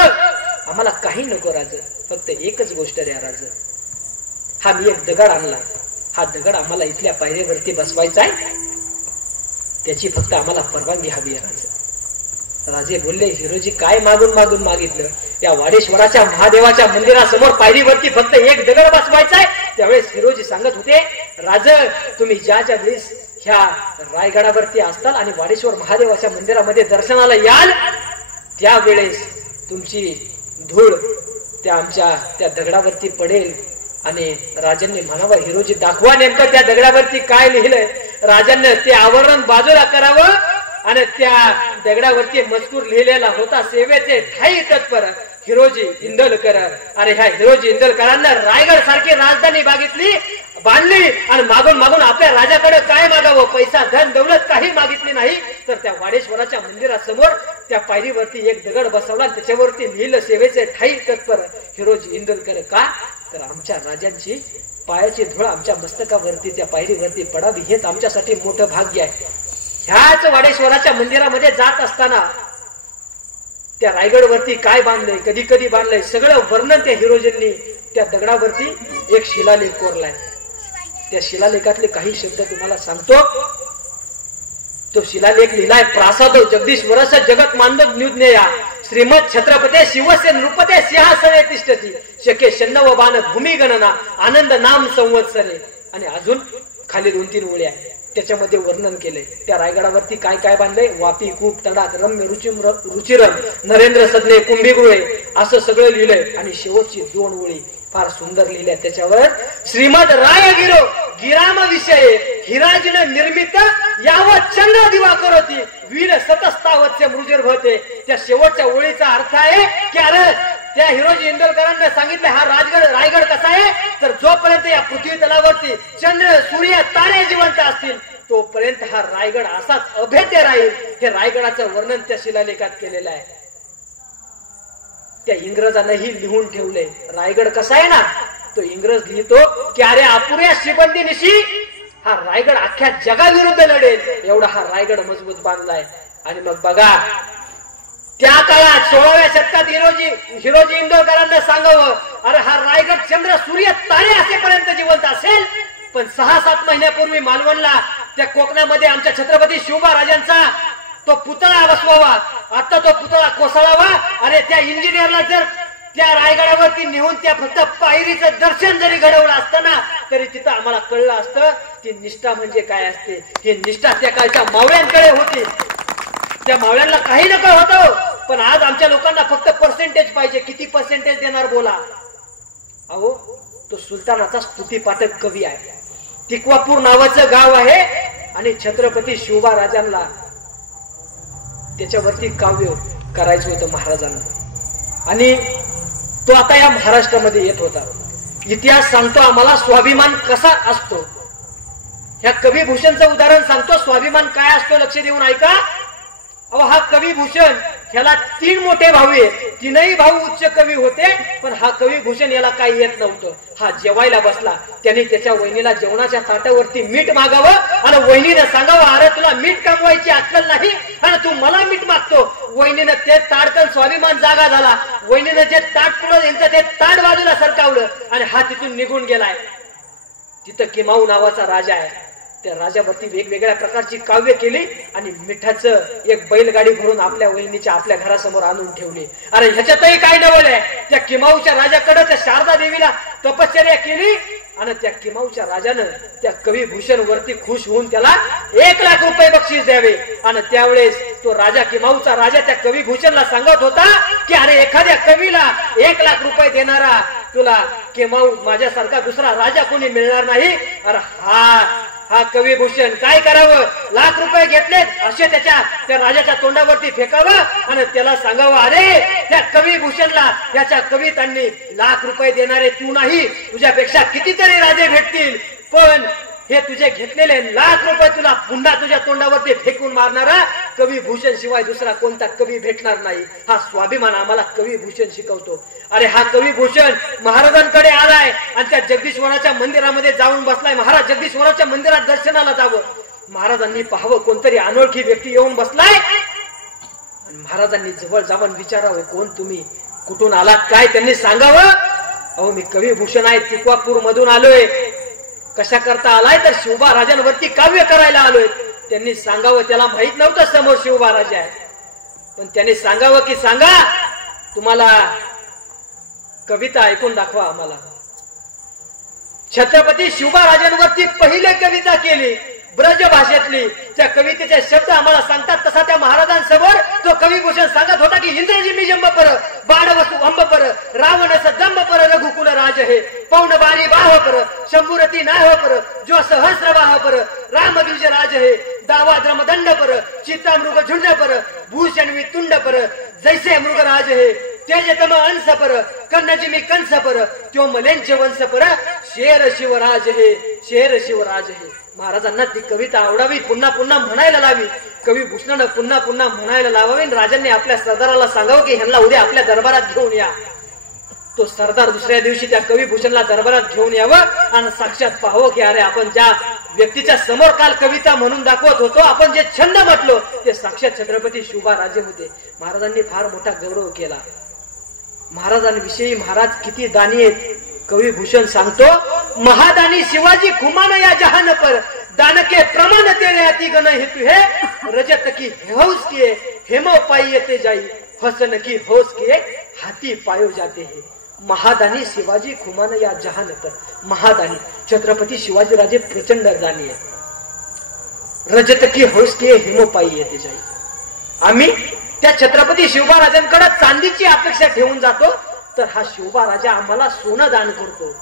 आम्हाला काही नको राजा, फक्त एकच गोष्ट द्या राजा. हा मी एक दगड आणला, हा दगड आम्हाला इथल्या पायरीवरती बसवायचा आहे, त्याची फक्त आम्हाला परवानगी हवी आहे राजा. राजे बोलले, हिरोजी काय मागून मागून मागितलं? या वाडेश्वराच्या महादेवाच्या मंदिरासमोर पायरीवरती फक्त एक दगड बसवायचा आहे. त्यावेळेस हिरोजी सांगत होते, राजा तुम्ही ज्या ज्या वेळेस ह्या रायगडावरती असताल आणि वाडेश्वर महादेवाच्या मंदिरामध्ये दर्शनाला याल, त्यावेळेस तुमची धूळ त्या दगडावरती पडेल. आणि राजांनी म्हणावं, हिरोजी दाखवा नेमकं त्या दगडावरती काय लिहिलंय. राजांना ते आवरण बाजूला करावं आणि त्या दगडावरती मजकूर लिहिलेला होता, सेवेचे ठाई तत्पर हिरोजी इंदोरकर. अरे ह्या हिरोजी इंदोरकरांना रायगड सारखी राजधानी बांधली आणि मागून मागून आपल्या राजाकडे काय मागावं, पैसा धन दौलत काही मागितली नाही. तर त्या वाडेश्वराच्या मंदिरासमोर त्या पायरीवरती एक दगड बसवला, त्याच्यावरती लिहिलं सेवेचे ठाई तत्पर हिरोजी इंदोरकर. का तर आमच्या राजांची पायाची धूळ आमच्या मस्तकावरती त्या पायरीवरती पडावी हेच आमच्यासाठी मोठं भाग्य आहे. ह्याच वाडेश्वराच्या मंदिरामध्ये जात असताना त्या रायगडवरती काय बांधलंय, कधी कधी बांधलंय, सगळं वर्णन त्या हिरोजींनी त्या दगडावरती एक शिलालेख कोरलाय. त्या शिलालेखातले काही शब्द तुम्हाला सांगतो. तो शिलालेख लिहिलाय. प्रासाद जगदीश्वरस जगत मानद न्यूज्ञया श्रीमद छत्रपते शिवसे नृपते सिंहासने तिष्ठती शके शन्नव बाण भूमी गणना आनंद नाम संवत्सरे. आणि अजून खाली 2-3 ओळी आहे, त्याच्यामध्ये वर्णन केलंय त्या रायगडावरती काय काय बांधलंय. वापी कूप तडाक रम्य रुचिरम नरेंद्र सदने कुंभीगृहे असं सगळं लिहिलंय. आणि शेवटची 2 ओळी फार सुंदर लिहिल्या. त्याच्यावर श्रीमद रायगिरो गिराम विषय हिराजिन निर्मित यावत चंद्र दिवा करती वीर सतस्तावतचे मृजिर्भवते. त्या शेवटच्या ओळीचा अर्थ आहे की अरे त्या हिरोजी इंदोरकरांना सांगितलं हा रायगड कसा आहे तर जोपर्यंत या पृथ्वी तलावरती चंद्र सूर्य तारे जिवंत असतील तोपर्यंत हा रायगड असाच अभेद्य राहील. हे रायगडाचं वर्णन त्या शिलालेखात केलेलं आहे. त्या इंग्रजांनाही लिहून ठेवलंय. रायगड कसा आहे ना तो इंग्रज लिहितो की अरे अपुऱ्या शिबंदीनिशी हा रायगड अख्ख्या जगाविरुद्ध लढेल एवढा हा रायगड मजबूत बांधलाय. आणि मग बघा त्या काळात 16व्या शतकात हिरोजी इंदोरकरांना सांगावं अरे हा रायगड चंद्र सूर्य तारे असेपर्यंत जिवंत असेल. पण 6-7 महिन्यापूर्वी मालवणला त्या कोकणामध्ये आमच्या छत्रपती शिवबा राजांचा तो पुतळा बसवावा, आता तो पुतळा कोसळावा. अरे त्या इंजिनियरला जर त्या रायगडावरती नेऊन त्या फक्त पायरीचं दर्शन जरी घडवलं असतं ना तरी तिथं आम्हाला कळलं असतं की निष्ठा म्हणजे काय असते. ही निष्ठा त्या काळच्या मावळ्यांकडे होती. त्या मावळ्यांना काही नको होतं. पण आज आमच्या लोकांना फक्त पर्सेंटेज पाहिजे. किती पर्सेंटेज देणार बोला. अहो तो सुलतानाचा स्तुतीपाठक कवी आहे. तिकवापूर नावाचं गाव आहे आणि छत्रपती शिवबा राजांना त्याच्यावरती काव्य करायचं होतं महाराजांना. आणि तो आता या महाराष्ट्रामध्ये येत होता. इतिहास सांगतो आम्हाला स्वाभिमान कसा असतो. ह्या कविभूषणचं उदाहरण सांगतो. स्वाभिमान काय असतो लक्ष देऊन ऐका. अहो हा कविभूषण ह्याला 3 मोठे भाऊ आहेत. 3ही भाऊ उच्च कवी होते. पण हा कविभूषण याला काही येत नव्हतं. हा जेवायला बसला. त्याने त्याच्या वहिनीला जेवणाच्या ताटावरती मीठ मागावं आणि वहिनीने सांगावं अरे तुला मीठ कमवायची अक्कल नाही आणि तू मला मीठ मागतो. वहिनीनं ते ताडकन स्वाभिमान जागा झाला. वहिनीनं जे ताट पुढं यांचं ते ताट बाजूला सरकावलं आणि हा तिथून निघून गेलाय. तिथं किमाऊ नावाचा राजा आहे. त्या राजावरती वेगवेगळ्या प्रकारची काव्य केली आणि मिठाचं एक बैलगाडी भरून आपल्या वहिनीच्या आपल्या घरासमोर आणून ठेवली. अरे ह्याच्यातही काय नवल आहे. त्या किमाऊच्या राजाकडे त्या शारदा देवीला तपश्चर्या केली आणि त्या किमाऊच्या राजानं त्या कविभूषण वरती खुश होऊन त्याला 1 लाख रुपये बक्षीस द्यावे. आणि त्यावेळेस तो राजा किमाऊचा राजा त्या कविभूषणला सांगत होता की अरे एखाद्या कवीला 1 लाख रुपये देणारा तुला किमाऊ माझ्यासारखा दुसरा राजा कोणी मिळणार नाही. अरे हा कविभूषण काय करावं. 1 लाख रुपये घेतलेत असे त्या राजाच्या तोंडावरती फेकावं आणि त्याला सांगावं अरे त्या कविभूषणला त्याच्या कवितांनी 1 लाख रुपये देणारे तू नाही तुझ्यापेक्षा कितीतरी राजे भेटतील पण हे तुझे घेतलेले 1 लाख रुपये तुला पुन्हा तुझ्या तोंडावरती फेकून मारणारा कविभूषण शिवाय दुसरा कोणता कवी भेटणार नाही. हा स्वाभिमान आम्हाला कविभूषण शिकवतो. अरे हा कविभूषण महाराजांकडे आलाय आणि त्या जगदीश्वराच्या मंदिरामध्ये जाऊन बसलाय. महाराज जगदीश्वराच्या मंदिरात दर्शनाला जावं. महाराजांनी पाहावं कोणतरी अनोळखी व्यक्ती येऊन बसलाय आणि महाराजांनी जवळ जाऊन विचारावं कोण तुम्ही, कुठून आलात, काय. त्यांनी सांगावं अहो मी कविभूषण आहे, तिकवापूर मधून आलोय. कशा करता आलाय तर शिवबा राजांवरती काव्य करायला आलोय. त्यांनी सांगावं त्याला माहित नव्हतं समोर शिवबा राजा आहे. पण त्यांनी सांगावं की सांगा तुम्हाला कविता ऐकून दाखवा आम्हाला. छत्रपती शिवबा राजांवरती पहिले कविता केली ब्रज भाषेतली. त्या कवितेचे शब्द आम्हाला सांगतात तसा त्या महाराजांसमोर तो कविभूषण सांगत होता की इंद्रजी मी जंब पर बाणवसु अंब पर रावणस दंब पर रघुकुल राज हे पौन बारी बाह पर शंभुरती नाह पर जो सहस्र बाह पर राम बीज राज हे दावा द्रमदंड पर चित्ता मृग झुंड पर भूषण तुंड पर जैसे मृगराज हे तेजतम अंश पर कन्नजिमी कंस पर त्यो मलेंचे वंश पर शेर शिवराज हे शेर शिवराज हे. महाराजांना ती कविता आवडावी, पुन्हा पुन्हा म्हणायला लावी. कवी भूषणानं पुन्हा पुन्हा म्हणायला लावावी. राजांनी आपल्या सरदाराला सांगावं की ह्यांना उद्या आपल्या दरबारात घेऊन या. तो सरदार दुसऱ्या दिवशी त्या कवी भूषणला दरबारात घेऊन यावं आणि साक्षात पाहावं की अरे आपण ज्या व्यक्तीच्या समोर काल कविता म्हणून दाखवत होतो, आपण जे छंद म्हटलो ते साक्षात छत्रपती शिवबाराजे होते. महाराजांनी फार मोठा गौरव केला. महाराजांविषयी महाराज किती दानी आहेत. कवी भूषण सांगतो, महादानी शिवाजी खुमान या जहान पर दान के प्रमाण तेरे अति गण हेतु है. रजत की हौस किए हेमो पाई येते जाई, हसन की हौस किए हाथी पायो जाते हैं. महादानी शिवाजी खुमान या जहान पर. महादानी छत्रपती शिवाजी राजे प्रचंड दानी आहे. रजत की हौस किए हेमो पाई येते जाई. आम्ही त्या छत्रपती शिवबाराजांकडे चांदीची अपेक्षा ठेवून जातो, तर हा शिवबा राजा आम्हाला सोनं दान करतो.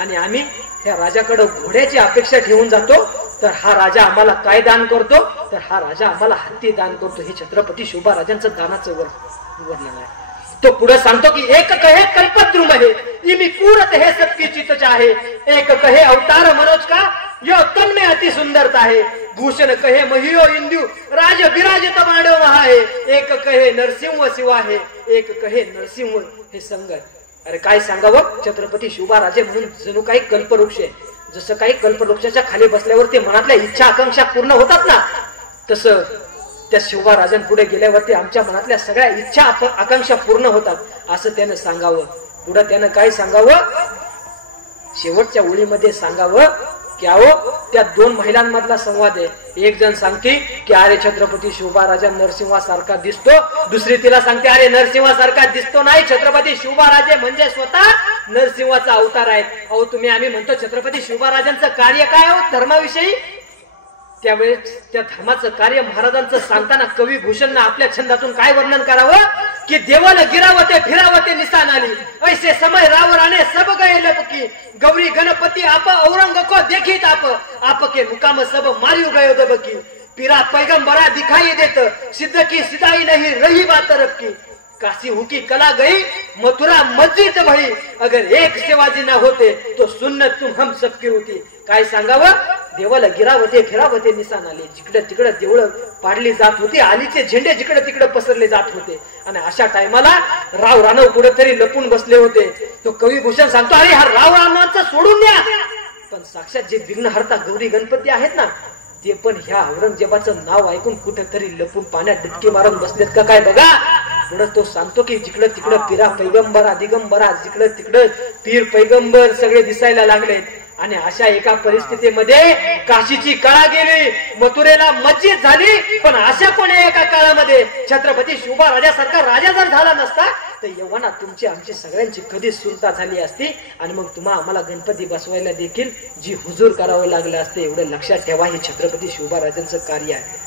आणि आम्ही त्या राजाकडे घोड्याची अपेक्षा ठेवून जातो, तर हा राजा आम्हाला काय दान करतो, तर हा राजा आम्हाला हत्ती दान करतो. हे छत्रपती शिवबाराजांचं दानाचं वर्णन आहे. तो पुढे सांगतो की एक कहे कल्पद्रुम है, इमी पूरत है सबकी चित चाहे. एक कहे अवतार मनोज का, यो तन में अति सुंदरता है. भूषण कहे महियो इंदु, राज विराजित मांडव महा है. एक कहे नरसिंह शिवा है, एक कहे नरसिंह हे संगत. अरे काय सांगावं, छत्रपती शिवबाराजे म्हणून जणू काही कल्पवृक्ष आहे. जसं काही कल्पवृक्षाच्या खाली बसल्यावरती मनातल्या इच्छा आकांक्षा पूर्ण होतात ना, तसं त्या शिवबाराजांपुढे गेल्यावरती आमच्या मनातल्या सगळ्या इच्छा आकांक्षा पूर्ण होतात असं त्यानं सांगावं. पुढे त्यानं काय सांगावं, शेवटच्या ओळीमध्ये सांगावं की अहो त्या दोन महिलांमधला संवाद आहे. एक जण सांगते की अरे छत्रपती शिवबाराजा नरसिंहासारखा दिसतो, दुसरी तिला सांगते अरे नरसिंहासारखा दिसतो नाही, छत्रपती शिवबाराजे म्हणजे स्वतः नरसिंहाचा अवतार आहे. अहो तुम्ही आम्ही म्हणतो छत्रपती शिवबाराजांचं कार्य काय हो धर्माविषयी, त्यावेळेस त्या धर्माचं कार्य महाराजांचं सांगताना कवी भूषणनं आपल्या छंदातून काय वर्णन करावं की देवल गिरावते फिरावते निशान आली, ऐसे समय रावराने सब गए लपकी, गौरी गणपति आप औरंग को देखी आप के मुकाम सब मारियो गयो दबकी, पीरा पैगंबरा दिखाई देत सिद्ध की सिदाई नहीं रही बात तरफ की, काशी हुकी कला गई मथुरा मस्जिद भई, अगर एक शिवाजी ना होते तो सुन्नत तुम हम सबकी होती. काय सांगावं, देवाला गिरावते फिरावते निशाण आले, जिकडे तिकडे देवळ पाडली जात होती, आलीचे झेंडे जिकडे तिकडे पसरले जात होते. आणि अशा टायमाला राव राणव कुठेतरी लपून बसले होते. तो कवी भूषण सांगतो अरे हा राव राणांचं सोडून द्या, पण साक्षात जे विघ्नहर्ता गौरी गणपती आहेत ना, ते पण ह्या औरंगजेबाचं नाव ऐकून कुठेतरी लपून पाण्यात डुबकी मारून बसलेत का काय बघा. पुढे तो सांगतो की जिकडे तिकडे पिरा पैगंबरा दिगंबरा, जिकडे तिकडे पीर पैगंबर सगळे दिसायला लागले. आणि अशा एका परिस्थितीमध्ये काशीची कळा गेली, मथुरेला मस्जिद झाली, पण अशा पण एका काळामध्ये छत्रपती शिवबा राजासारखा राजा जर झाला नसता तर यवना तुमची आमची सगळ्यांची कधीच सुलता झाली असती, आणि मग तुम्हा आम्हाला गणपती बसवायला देखील जी हुजूर करावं लागलं असते. एवढं लक्षात ठेवा, हे छत्रपती शिवबा राजांचं कार्य आहे.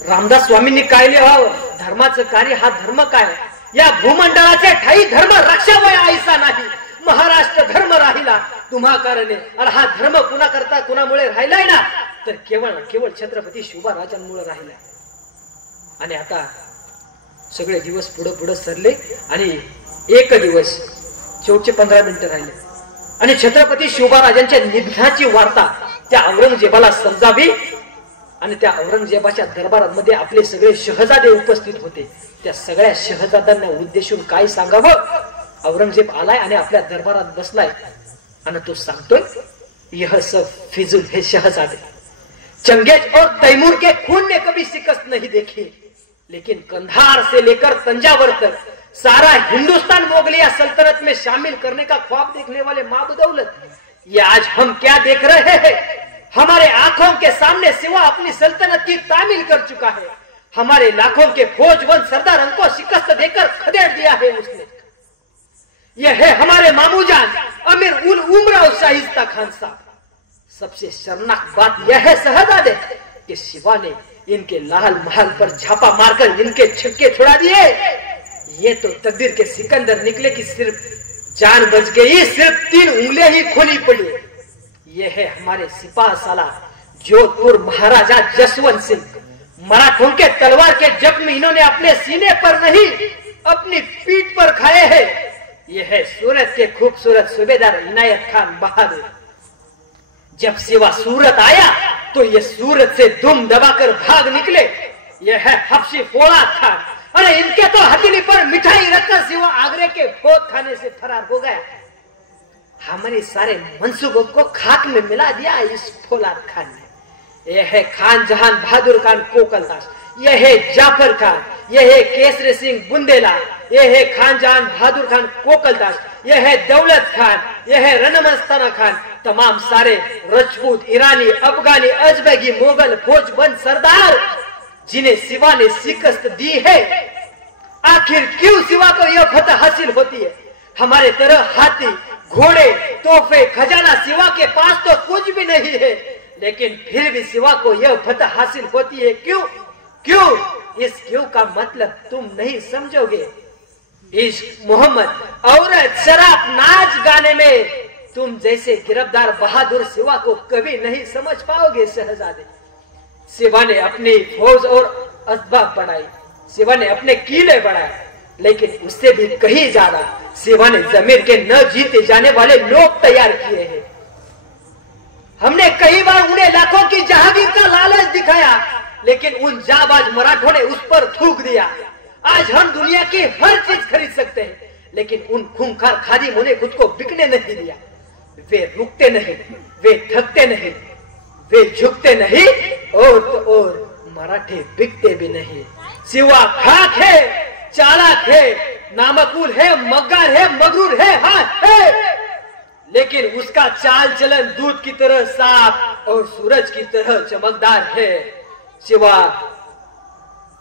रामदास स्वामींनी काय लिहावं, धर्माचं कार्य हा धर्म काय, या भूमंडळाचे ठाई धर्म रक्षावय आईसा नाही, महाराष्ट्र धर्म राहिला तुम्हा कारणे. आणि हा धर्म कुणा करता कुणामुळे राहिलाय ना, तर केवळ केवळ छत्रपती शिवबा राजांमुळे राहिलाय. आणि आता सगळे दिवस पुढे पुढे सरले आणि एक दिवस शेवटचे 15 मिनिटं राहिले आणि छत्रपती शिवबा राजांच्या निधनाची वार्ता त्या औरंगजेबाला समजावी. आणि त्या औरंगजेबाच्या दरबारामध्ये आपले सगळे शहजादे उपस्थित होते. त्या सगळ्या शहजाद्यांना उद्देशून काय सांगावं, औरंगजेब आलाय आणि आपल्या दरबारात बसलाय आणि तो सांगतोय यह सब फिजूल है शहजादे, चंगेज और तैमूर के खून ने कभी शिकस्त नहीं देखी, लेकिन कंधार से लेकर तंजावर तक सारा हिंदुस्तान मोगलिया सल्तनत में शामिल करने का ख्वाब देखने वाले माँ बदौलत, ये आज हम क्या देख रहे हैं, हमारे आंखों के सामने सिवा अपनी सल्तनत की तामील कर चुका है, हमारे लाखों के फौजबंद सरदारों को शिकस्त देकर खदेड़ दिया है उसने. यह है हमारे मामूजान अमीर उल उमरा और शाहिस्ता खान साहब. सबसे शर्मनाक बात यह है शहजादे कि शिवा ने इनके लाल महल पर छापा मारकर इनके छक्के छुड़ा दिए. ये तो तकदीर के सिकंदर निकले कि सिर्फ जान बच गई, सिर्फ 3 उंगलियां ही खोली पड़ी. ये है हमारे सिपाह सालार जोधपुर महाराजा जसवंत सिंह, मराठों के तलवार के जख्म इन्होंने अपने सीने पर नहीं अपनी पीठ पर खाए हैं। यह है सूरत के खूबसूरत सूबेदार इनायत खान बहादुर। जब सिवा सूरत आया तो ये सूरत से दुम दबाकर भाग निकले। यह है हफ्सी फौलाद खान। अरे इनके तो हथेली पर मिठाई रखकर सिवा आगरे के भोज खाने से फरार हो गया। हमारे सारे मंसूबों को खाक में मिला दिया इस फौलाद खान ने। यह है खान जहान बहादुर खान कोकलदास, यह है जाफर खान, यह है केसरी सिंह बुंदेला, यह है खान जहान बहादुर खान कोकलदास, यह है दौलत खान, यह है रनमस्ताना खान। तमाम सारे राजपूत, ईरानी, अफगानी, अजबगी, मुगल, भोजबंद सरदार जिन्हें सिवा ने शिकस्त दी है। आखिर क्यों सिवा को यह फतह हासिल होती है? हमारे तरह हाथी, घोड़े, तोहफे, खजाना सिवा के पास तो कुछ भी नहीं है, लेकिन फिर भी सिवा को यह फतह हासिल होती है। क्यों? क्यों? इस क्यों का मतलब तुम नहीं समझोगे। इश्क, मोहम्मद, औरत, शराब, नाच गाने में तुम जैसे गिरफ्तार बहादुर सिवा को कभी नहीं समझ पाओगे शहजादे। सिवा ने अपनी फौज और असबाब बढ़ाई, सिवा ने अपने किले बढ़ाए, लेकिन उससे भी कहीं ज्यादा सिवा ने जमीर के न जीते जाने वाले लोग तैयार किए हैं। हमने कई बार उन्हें लाखों की जहांगीर का लालच दिखाया, लेकिन उन जाबाज मराठों ने उस पर थूक दिया। आज हम दुनिया की हर चीज खरीद सकते हैं, लेकिन उन खूंखार खादिमों ने खुद को बिकने नहीं दिया। वे रुकते नहीं, वे थकते नहीं, वे झुकते नहीं, और तो और मराठे बिकते भी नहीं। सिवा खाक है, चालाक है, नामकुल है, मग्गार है, मगरूर है, हाँ है, लेकिन उसका चाल चलन दूध की तरह साफ और सूरज की तरह चमकदार है। सिवा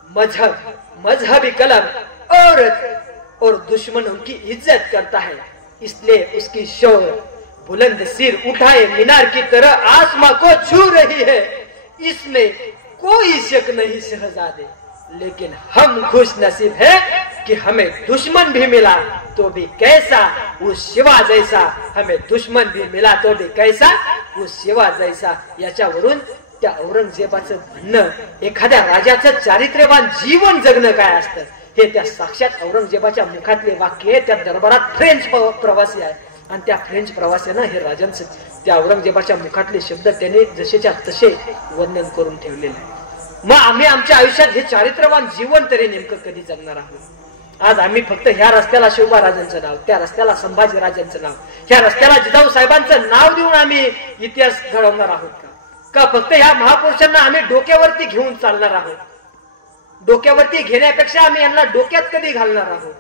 मजहबी कलम, औरत और दुश्मनों की इज्जत करता है, इसलिए उसकी शौर्य बुलंद सिर उठाए मीनार की तरह आसमां को छू रही है। इसमें कोई शक नहीं शहजादे, लेकिन हम खुश नसीब है कि हमें दुश्मन भी मिला तो भी कैसा, उस शिवा जैसा। हमें दुश्मन भी मिला तो भी कैसा, उस शिवा जैसा। याच्यावरून त्या औरंगजेबाचं म्हणणं, एखाद्या राजाचं चारित्र्यवान जीवन जगणं काय असतं हे त्या साक्षात औरंगजेबाच्या मुखातले वाक्य आहे। त्या दरबारात फ्रेंच प्रवासी आहे आणि त्या फ्रेंच प्रवाशानं हे राजांचं त्या औरंगजेबाच्या मुखातले शब्द त्याने जसेच्या तसे वर्णन करून ठेवलेले आहे। मग आम्ही आमच्या आयुष्यात हे चारित्र्यवान जीवन तरी नेमकं कधी जगणार आहोत? आज आम्ही फक्त ह्या रस्त्याला शिवबा राजांचं नाव, त्या रस्त्याला संभाजी राजांचं नाव, ह्या रस्त्याला जिजाऊ साहेबांचं नाव देऊन आम्ही इतिहास घडवणार आहोत का फक्त ह्या महापुरुषांना आम्ही डोक्यावरती घेऊन चालणार आहोत? डोक्यावरती घेण्यापेक्षा आम्ही यांना डोक्यात कधी घालणार आहोत?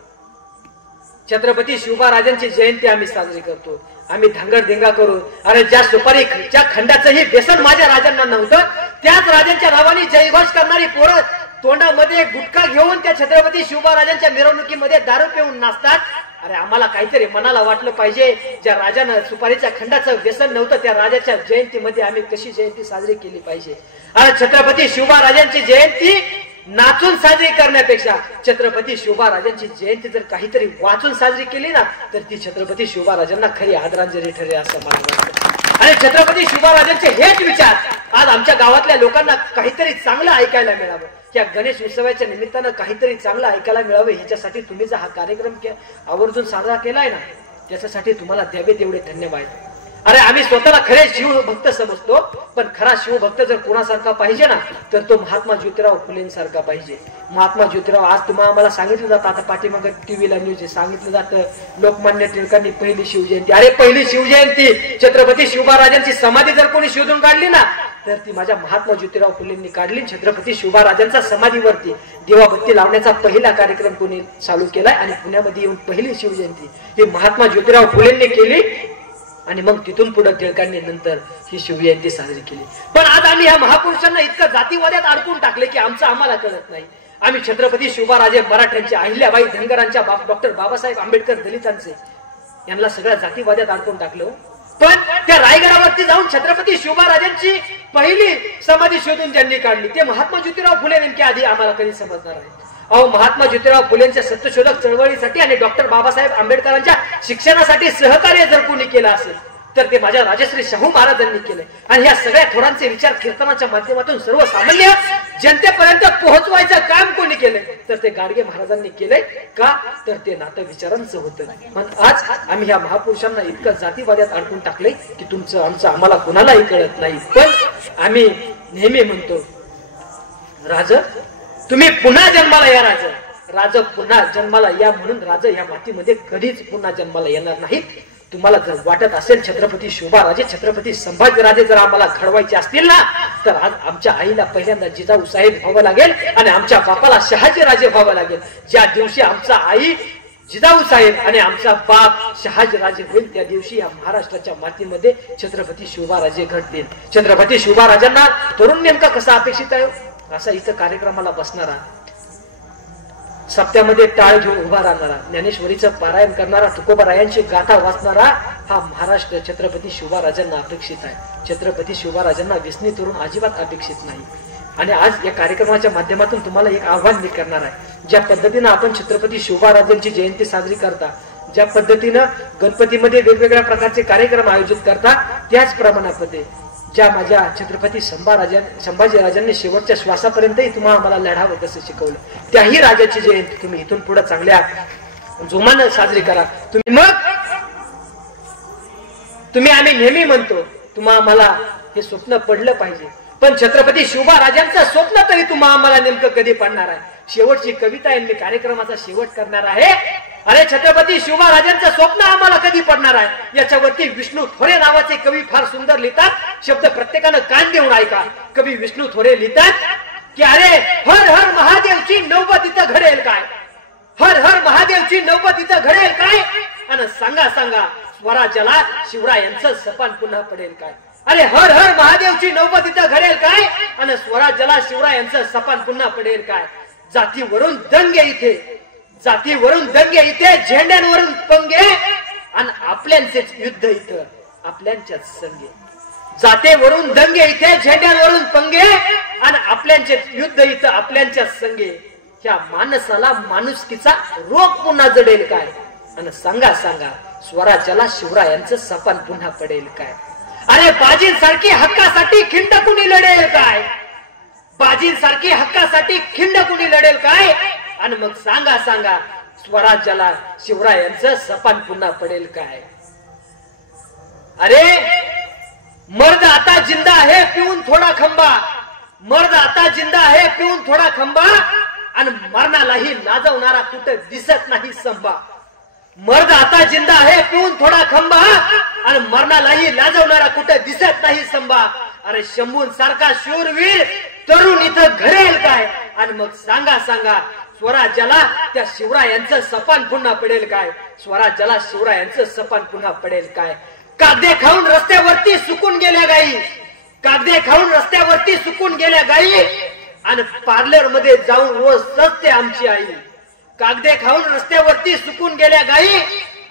छत्रपती शिवबा राजांची जयंती आम्ही साजरी करतो, आम्ही धांगडधिंगा करू। अरे ज्या खंडाचंही व्यसन माझ्या राजांना नव्हतं, त्याच राजांच्या नावाने जयघोष करणारी पोरं तोंडामध्ये गुटखा घेऊन त्या छत्रपती शिवबा राजांच्या मिरवणुकीमध्ये दारू पिऊन नाचतात। अरे आम्हाला काहीतरी मनाला वाटलं पाहिजे, ज्या राजानं सुपारीच्या खंडाचं व्यसन नव्हतं त्या राजाच्या जयंतीमध्ये आम्ही कशी जयंती साजरी केली पाहिजे। अरे छत्रपती शिवबा राजांची जयंती नाचून साजरी करण्यापेक्षा छत्रपती शिवबा राजांची जयंती जर काहीतरी वाचून साजरी केली ना, तर ती छत्रपती शिवबा राजांना खरी आदरांजली ठरेल असं मला वाटतं। आणि छत्रपती शिवबा राजांचे हेच विचार आज आमच्या गावातल्या लोकांना काहीतरी चांगलं ऐकायला मिळावं, या गणेश उत्सवाच्या निमित्तानं काहीतरी चांगलं ऐकायला मिळावं, ह्याच्यासाठी तुम्ही जर हा कार्यक्रम आवर्जून साजरा केलाय ना, त्याच्यासाठी तुम्हाला द्यावे तेवढे धन्यवाद। अरे आम्ही स्वतःला खरे शिवभक्त समजतो, पण खरा शिवभक्त जर कोणासारखा पाहिजे ना, तर तो महात्मा ज्योतिराव फुलेंसारखा पाहिजे। महात्मा ज्योतिराव आज तुम्हाला मला सांगितलं जातं, आता पाठीमाग टीव्हीला न्यूज सांगितलं जातं, लोकमान्य टिळकांनी पहिली शिवजयंती, अरे पहिली शिवजयंती छत्रपती शिवबा राजांची समाधी जर कोणी शोधून काढली ना, तर ती माझ्या महात्मा ज्योतिराव फुलेंनी काढली। छत्रपती शिवबा राजांच्या समाधीवरती दिवाबत्ती लावण्याचा पहिला कार्यक्रम कोणी चालू केलाय आणि पुण्यामध्ये येऊन पहिली शिवजयंती ही महात्मा ज्योतिराव फुलेंनी केली, आणि मग तिथून पुढे टिळकांनी नंतर ही शिवजयंती साजरी केली। पण आज आम्ही ह्या महापुरुषांना इतकं जातीवाद्यात अडकून टाकले की आम्हाला कळत नाही। आम्ही छत्रपती शिवबाराजे मराठ्यांचे, अहिल्याबाई धनगरांच्या, डॉक्टर बाबासाहेब आंबेडकर दलितांचे, यांना सगळ्या जातीवाद्यात अडकून टाकलं। पण त्या रायगडावरती जाऊन छत्रपती शिवबाराजांची पहिली समाधी शोधून ज्यांनी काढली ते महात्मा ज्योतिराव फुले नेमके आधी आम्हाला कधी समजणार आहे? अहो महात्मा ज्योतिराव फुलेंच्या सत्यशोधक चळवळीसाठी आणि डॉक्टर बाबासाहेब आंबेडकरांच्या शिक्षणासाठी सहकार्य जर कोणी केलं असेल तर ते माझ्या राजश्री शाहू महाराजांनी केले. आणि या सगळ्या थोरांचे विचार कीर्तनाच्या माध्यमातून सर्वसामान्य जनतेपर्यंत पोहोचवायचं काम कोणी केले तर ते गाडगे महाराजांनी केले. का तर ते नातं विचारांचं होतं. पण आज आम्ही ह्या महापुरुषांना इतकं जातीवाद्यात अडकून टाकले की तुमचं आमचं आम्हाला कोणालाही कळत नाही. पण आम्ही नेहमी म्हणतो राज तुम्ही पुन्हा जन्माला या. राज पुन्हा जन्माला या म्हणून राज या मातीमध्ये कधीच पुन्हा जन्माला येणार नाहीत. तुम्हाला जर वाटत असेल छत्रपती शोभाराजे छत्रपती संभाजीराजे जर आम्हाला घडवायचे असतील ना तर आज आमच्या आईला पहिल्यांदा जिजाऊ साहेब व्हावं लागेल आणि आमच्या बापाला शहाजी राजे व्हावं लागेल. ज्या दिवशी आमचा आई जिजाऊ साहेब आणि आमचा बाप शहाजी राजे होईल त्या दिवशी या महाराष्ट्राच्या मातीमध्ये छत्रपती शोभाराजे घडतील. छत्रपती शोभाराजांना तरुण नेमका कसा अपेक्षित आहे असा इथं कार्यक्रमाला बसणारा सप्त्यामध्ये टाळ घेऊन उभा राहणारा ज्ञानेश्वरीचं पारायण करणारा तुकोबारायांची गाथा वाचणारा हा महाराष्ट्र छत्रपती शोभाराजांना अपेक्षित आहे. छत्रपती शोभाराजांना व्यसनी तरुण अजिबात अपेक्षित नाही. आणि आज या कार्यक्रमाच्या माध्यमातून तुम्हाला एक आव्हान मी करणार आहे. ज्या पद्धतीनं आपण छत्रपती शोभाराजांची जयंती साजरी करता ज्या पद्धतीनं गणपतीमध्ये वेगवेगळ्या प्रकारचे कार्यक्रम आयोजित करता त्याच प्रमाणामध्ये ज्या माझ्या छत्रपती संभाजीराजांनी शेवटच्या श्वासापर्यंतही तुम्हाला आम्हाला लढावं कसं शिकवलं त्याही राजाची जयंती तुम्ही इथून पुढे चांगल्या जोमानं साजरी करा. तुम्ही आम्ही नेहमी म्हणतो तुम्हाला आम्हाला हे स्वप्न पडलं पाहिजे. पण छत्रपती शोभाराजांचं स्वप्न तरी तुम्हाला आम्हाला नेमकं कधी पडणार आहे. शेवटची कविता आहे मी कार्यक्रमाचा शेवट करणार आहे. अरे छत्रपती शोभाराजांचं स्वप्न आम्हाला कधी पडणार आहे याच्यावरती विष्णू थोरे नावाचे कवी फार सुंदर लिहितात. शब्द प्रत्येकानं कान देऊन ऐका. कवी विष्णू थोरे लिहितात की अरे हर हर महादेवची नौबत इथं घडेल काय. हर हर महादेवची नौबत इथं घडेल काय. आणि सांगा सांगा स्वराज्याला शिवरायांचं सपान पुन्हा पडेल काय. अरे हर हर महादेवची नौबत इथं घडेल काय आणि स्वराज्याला शिवरायांचं सपान पुन्हा पडेल काय. जातीवरून दंगे इथे जातीवरून दंगे इथे झेंड्यांवरून पंगे आणि आपल्यांचेच युद्ध इथं आपल्यांच्याच संगे. जातेवरून दंगे इथे झेंड्यांवरून पंगे आणि आपल्यांचेच युद्ध इथं आपल्यांच्याच संगे. ह्या माणसाला माणुसकीचा रोग पुन्हा जडेल काय आणि सांगा सांगा स्वराज्याला शिवरायांचं सपान पुन्हा पडेल काय. अरे बाजींसारखी हक्कासाठी खिंड कुणी लढेल काय. बाजींसारखी हक्कासाठी खिंड कुणी लढेल काय. आणि मग सांगा सांगा स्वराज्याला शिवरायांचं सपान पुन्हा पडेल काय. अरे मर्द आता जिंदा आहे पिऊन थोडा खंबा. मर्द आता जिंदा आहे पिऊन थोडा खंबा आणि मरणालाही लाजवणारा कुठं दिसत नाही संभा. मर्द आता जिंदा आहे पिऊन थोडा खंबा आणि मरणालाही लाजवणारा कुठं दिसत नाही संभा. अरे शंभून सारखा शूरवीर तरुण इथं घडेल काय. आणि मग सांगा सांगा स्वराज्याला त्या शिवरायांचं सपान पुन्हा पडेल काय. स्वराज्याला शिवरायांचं सपान पुन्हा पडेल काय. कागदे खाऊन रस्त्यावरती सुकून गेल्या गाई. कागदे खाऊन रस्त्यावरती सुकून गेल्या गाई आणि पार्लर मध्ये जाऊन रोज सजते आमची आई. कागदे खाऊन रस्त्यावरती सुकून गेल्या गाई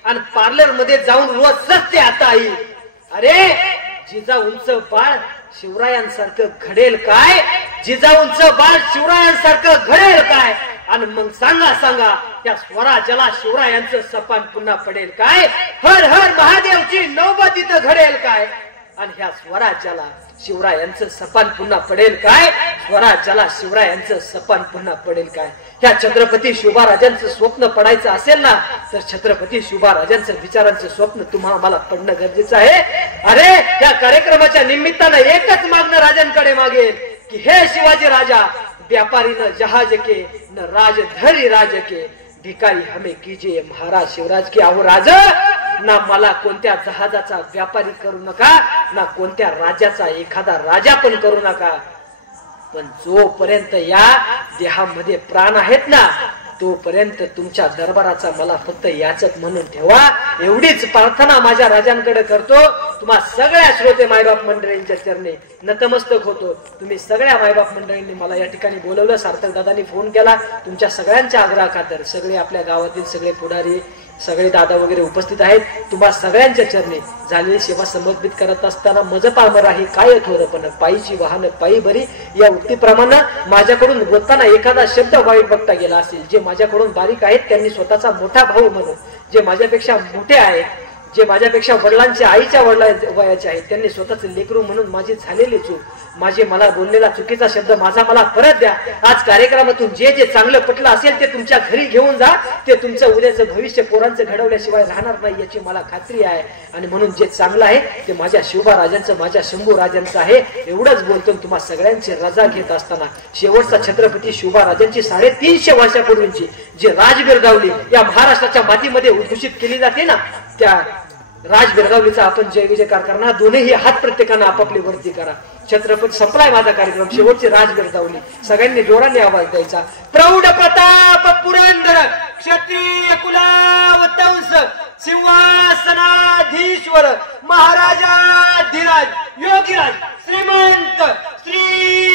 आणि पार्लर मध्ये जाऊन रोज सजते आता आई. अरे जिजाऊंचं बाळ शिवरायांसारखं घडेल काय. जिजाऊंचं बाळ शिवरायांसारखं घडेल काय. आणि मग सांगा सांगा त्या स्वराज्याला शिवरायांचं सपान पुन्हा पडेल काय. हर हर महादेवची नौबत इथं घडेल काय. आणि ह्या स्वराज्याला शिवरायांचं सपान पुन्हा पडेल काय. स्वराज्याला शिवरायांचं सपान पुन्हा पडेल काय. ह्या छत्रपती शोभाराजांचं स्वप्न पडायचं असेल ना तर छत्रपती शोभाराजांचं विचारांचं स्वप्न तुम्हाला मला पडणं गरजेचं आहे. अरे या कार्यक्रमाच्या निमित्तानं एकच मागणं राजांकडे मागेल की हे शिवाजी राजा व्यापारी न जहाज के न राजधरी राज के भिकारी हमें कीजिए महाराज शिवराज की. अहो राज ना मला कोणत्या जहाजाचा व्यापारी करू नका ना कोणत्या राज्याचा एखादा राजा पण करू नका. पण जोपर्यंत या देहामध्ये प्राण आहेत ना तोपर्यंत तुमच्या दरबाराचा मला फक्त याचक म्हणून ठेवा. एवढीच प्रार्थना माझ्या राजांकडे करतो. तुम्हा सगळ्या श्रोते मायबाप मंडळींच्या चरणी नतमस्तक होतो. तुम्ही सगळ्या मायबाप मंडळींनी मला या ठिकाणी बोलवलं. सार्थक दादांनी फोन केला. तुमच्या सगळ्यांच्या आग्रह खातर सगळे आपल्या गावातील सगळे पुढारी सगळे दादा वगैरे उपस्थित आहेत. तुम्हा सगळ्यांच्या चरणी झालेली सेवा समर्पित करत असताना मज पामर आहे काय थोरपण पायीची वाहन पायी बरी या उक्तीप्रमाणे माझ्याकडून बोलताना एखादा शब्द वाईट बघता गेला असेल. जे माझ्याकडून बारीक आहेत त्यांनी स्वतःचा मोठा भाऊ म्हणून जे माझ्यापेक्षा मोठे आहेत जे माझ्यापेक्षा वडिलांचे आईच्या वयाचे आहेत त्यांनी स्वतःच लेकरू म्हणून माझी झालेली चूक मला बोललेला चुकीचा शब्द मला परत द्या. आज कार्यक्रमातून जे जे चांगलं पटलं असेल ते तुमच्या घरी घेऊन जा. ते तुमचं उद्याचं भविष्य पोरांचं घडवल्याशिवाय राहणार नाही याची मला खात्री आहे. आणि म्हणून जे चांगलं आहे ते माझ्या शिवबा राजांचं माझ्या शंभू राजांचं आहे. एवढंच बोलतो. तुम्हा सगळ्यांची रजा घेत असताना शेवटचा छत्रपती शिवबा राजांची 350 वर्षापूर्वीची जी राजबिरदावली या महाराष्ट्राच्या मातीमध्ये उद्घोषित केली जाते ना, त्या राजबिरदावलीचा आपण जय विजयकार करणार. दोन्ही हात प्रत्येकानं आपापली वरती करा. छत्रपती संपलाय माझा कार्यक्रम. शेवटची राजबिरदावली सगळ्यांनी जोराने आवाज द्यायचा. प्रौढ प्रताप पुरंदर क्षत्रिय कुलावतंस सिंहासनाधीश्वर महाराजाधिराज योगीराज श्रीमंत श्री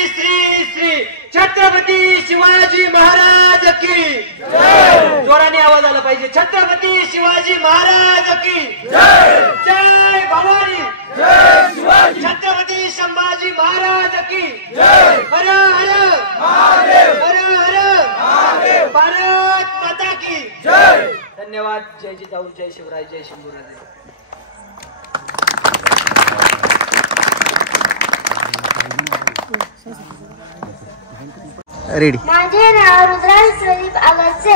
श्री श्री छत्रपती शिवाजी महाराज की जय. जोराने आवाज आला पाहिजे. छत्रपती शिवाजी महाराज की जय. जय भवानी जय शिवाजी. छत्रपती संभाजी महाराज की जय. हर हर महादेव. हर हर महादेव. भारत माता की जय. धन्यवाद. जय जिजाऊ. जय शिवराय. जय शंभूराजे. रेडी. माझे नाव रुद्राज प्रदीप आगरचे.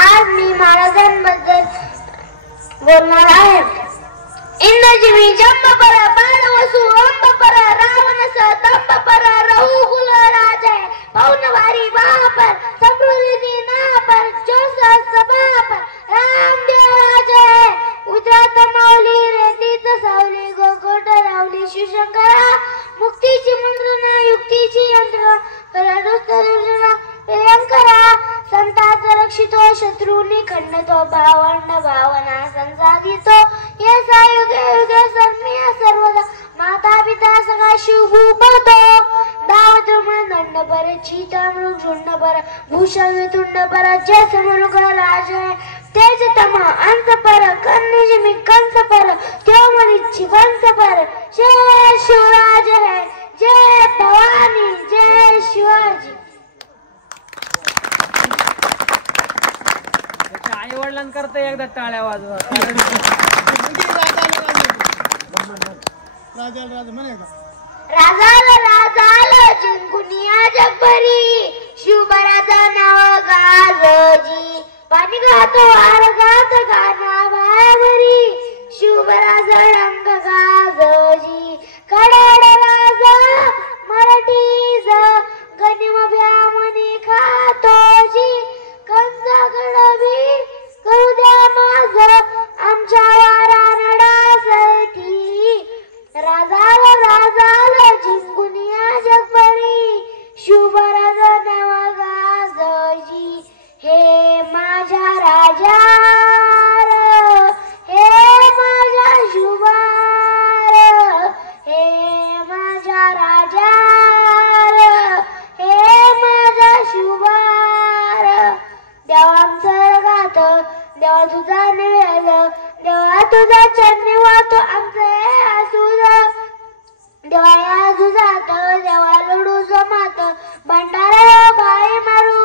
आज मी महाराजांबद्दल बोलणार आहे. इंद्रजीवी जंब पर बाणवसु अंब पर रावण तंब पर रघुकुल राजे पौनवारी वाह पर समृद्धी ना पर जोश सभा पर रामदेव राजे उद्रात माऊली रेतीत सावली गोकोट रावली शिवशंकरा मुक्तीची मंत्रणा युक्तीची यंत्रणा परदुस्तरुजना प्रियंकरा संताचा रक्षितो शत्रूनी खंडतो भावना संसाधितो ये सायुगे युगे सर्मिय सर्वदा माता पिता सगळा शिवभूपतो दावत दंड पर चीता मृग झुंड पर भूषण तुंड पर जय समृग राज तेज तमा अंत पर कन्निजमी कंस पर त्योमरिची कंस पर जय शिवराज है. जय भवानी. जय शिवाजी. आई वडिलांकरता एकदा टाळ्या वाजवा. राजाला जिंकुनिया जगभरी शिवबराचा नाव गाजजी पाणी गातो वार गात गाना बाहेरी शिवबराचा रंग गाजजी कडाड राजा मराठीज गनिम ब्यामनी खातोजी कंसा गडबी करू द्या माझ आमच्या वारा नडासाठी राजाला जिंकुनिया जगभरी शिवबराचा नाव गाजजी हे माझ्या राजा हे माझ्या शिवबार हे माझ्या राजा हे माझ्या शिवबार देवांचं गात देवा तुझा निवेद देवा तुझा चरणी वाहतो आमचे आसूद देवा या तुझात देवा लडू जमात भंडारा बाई मारू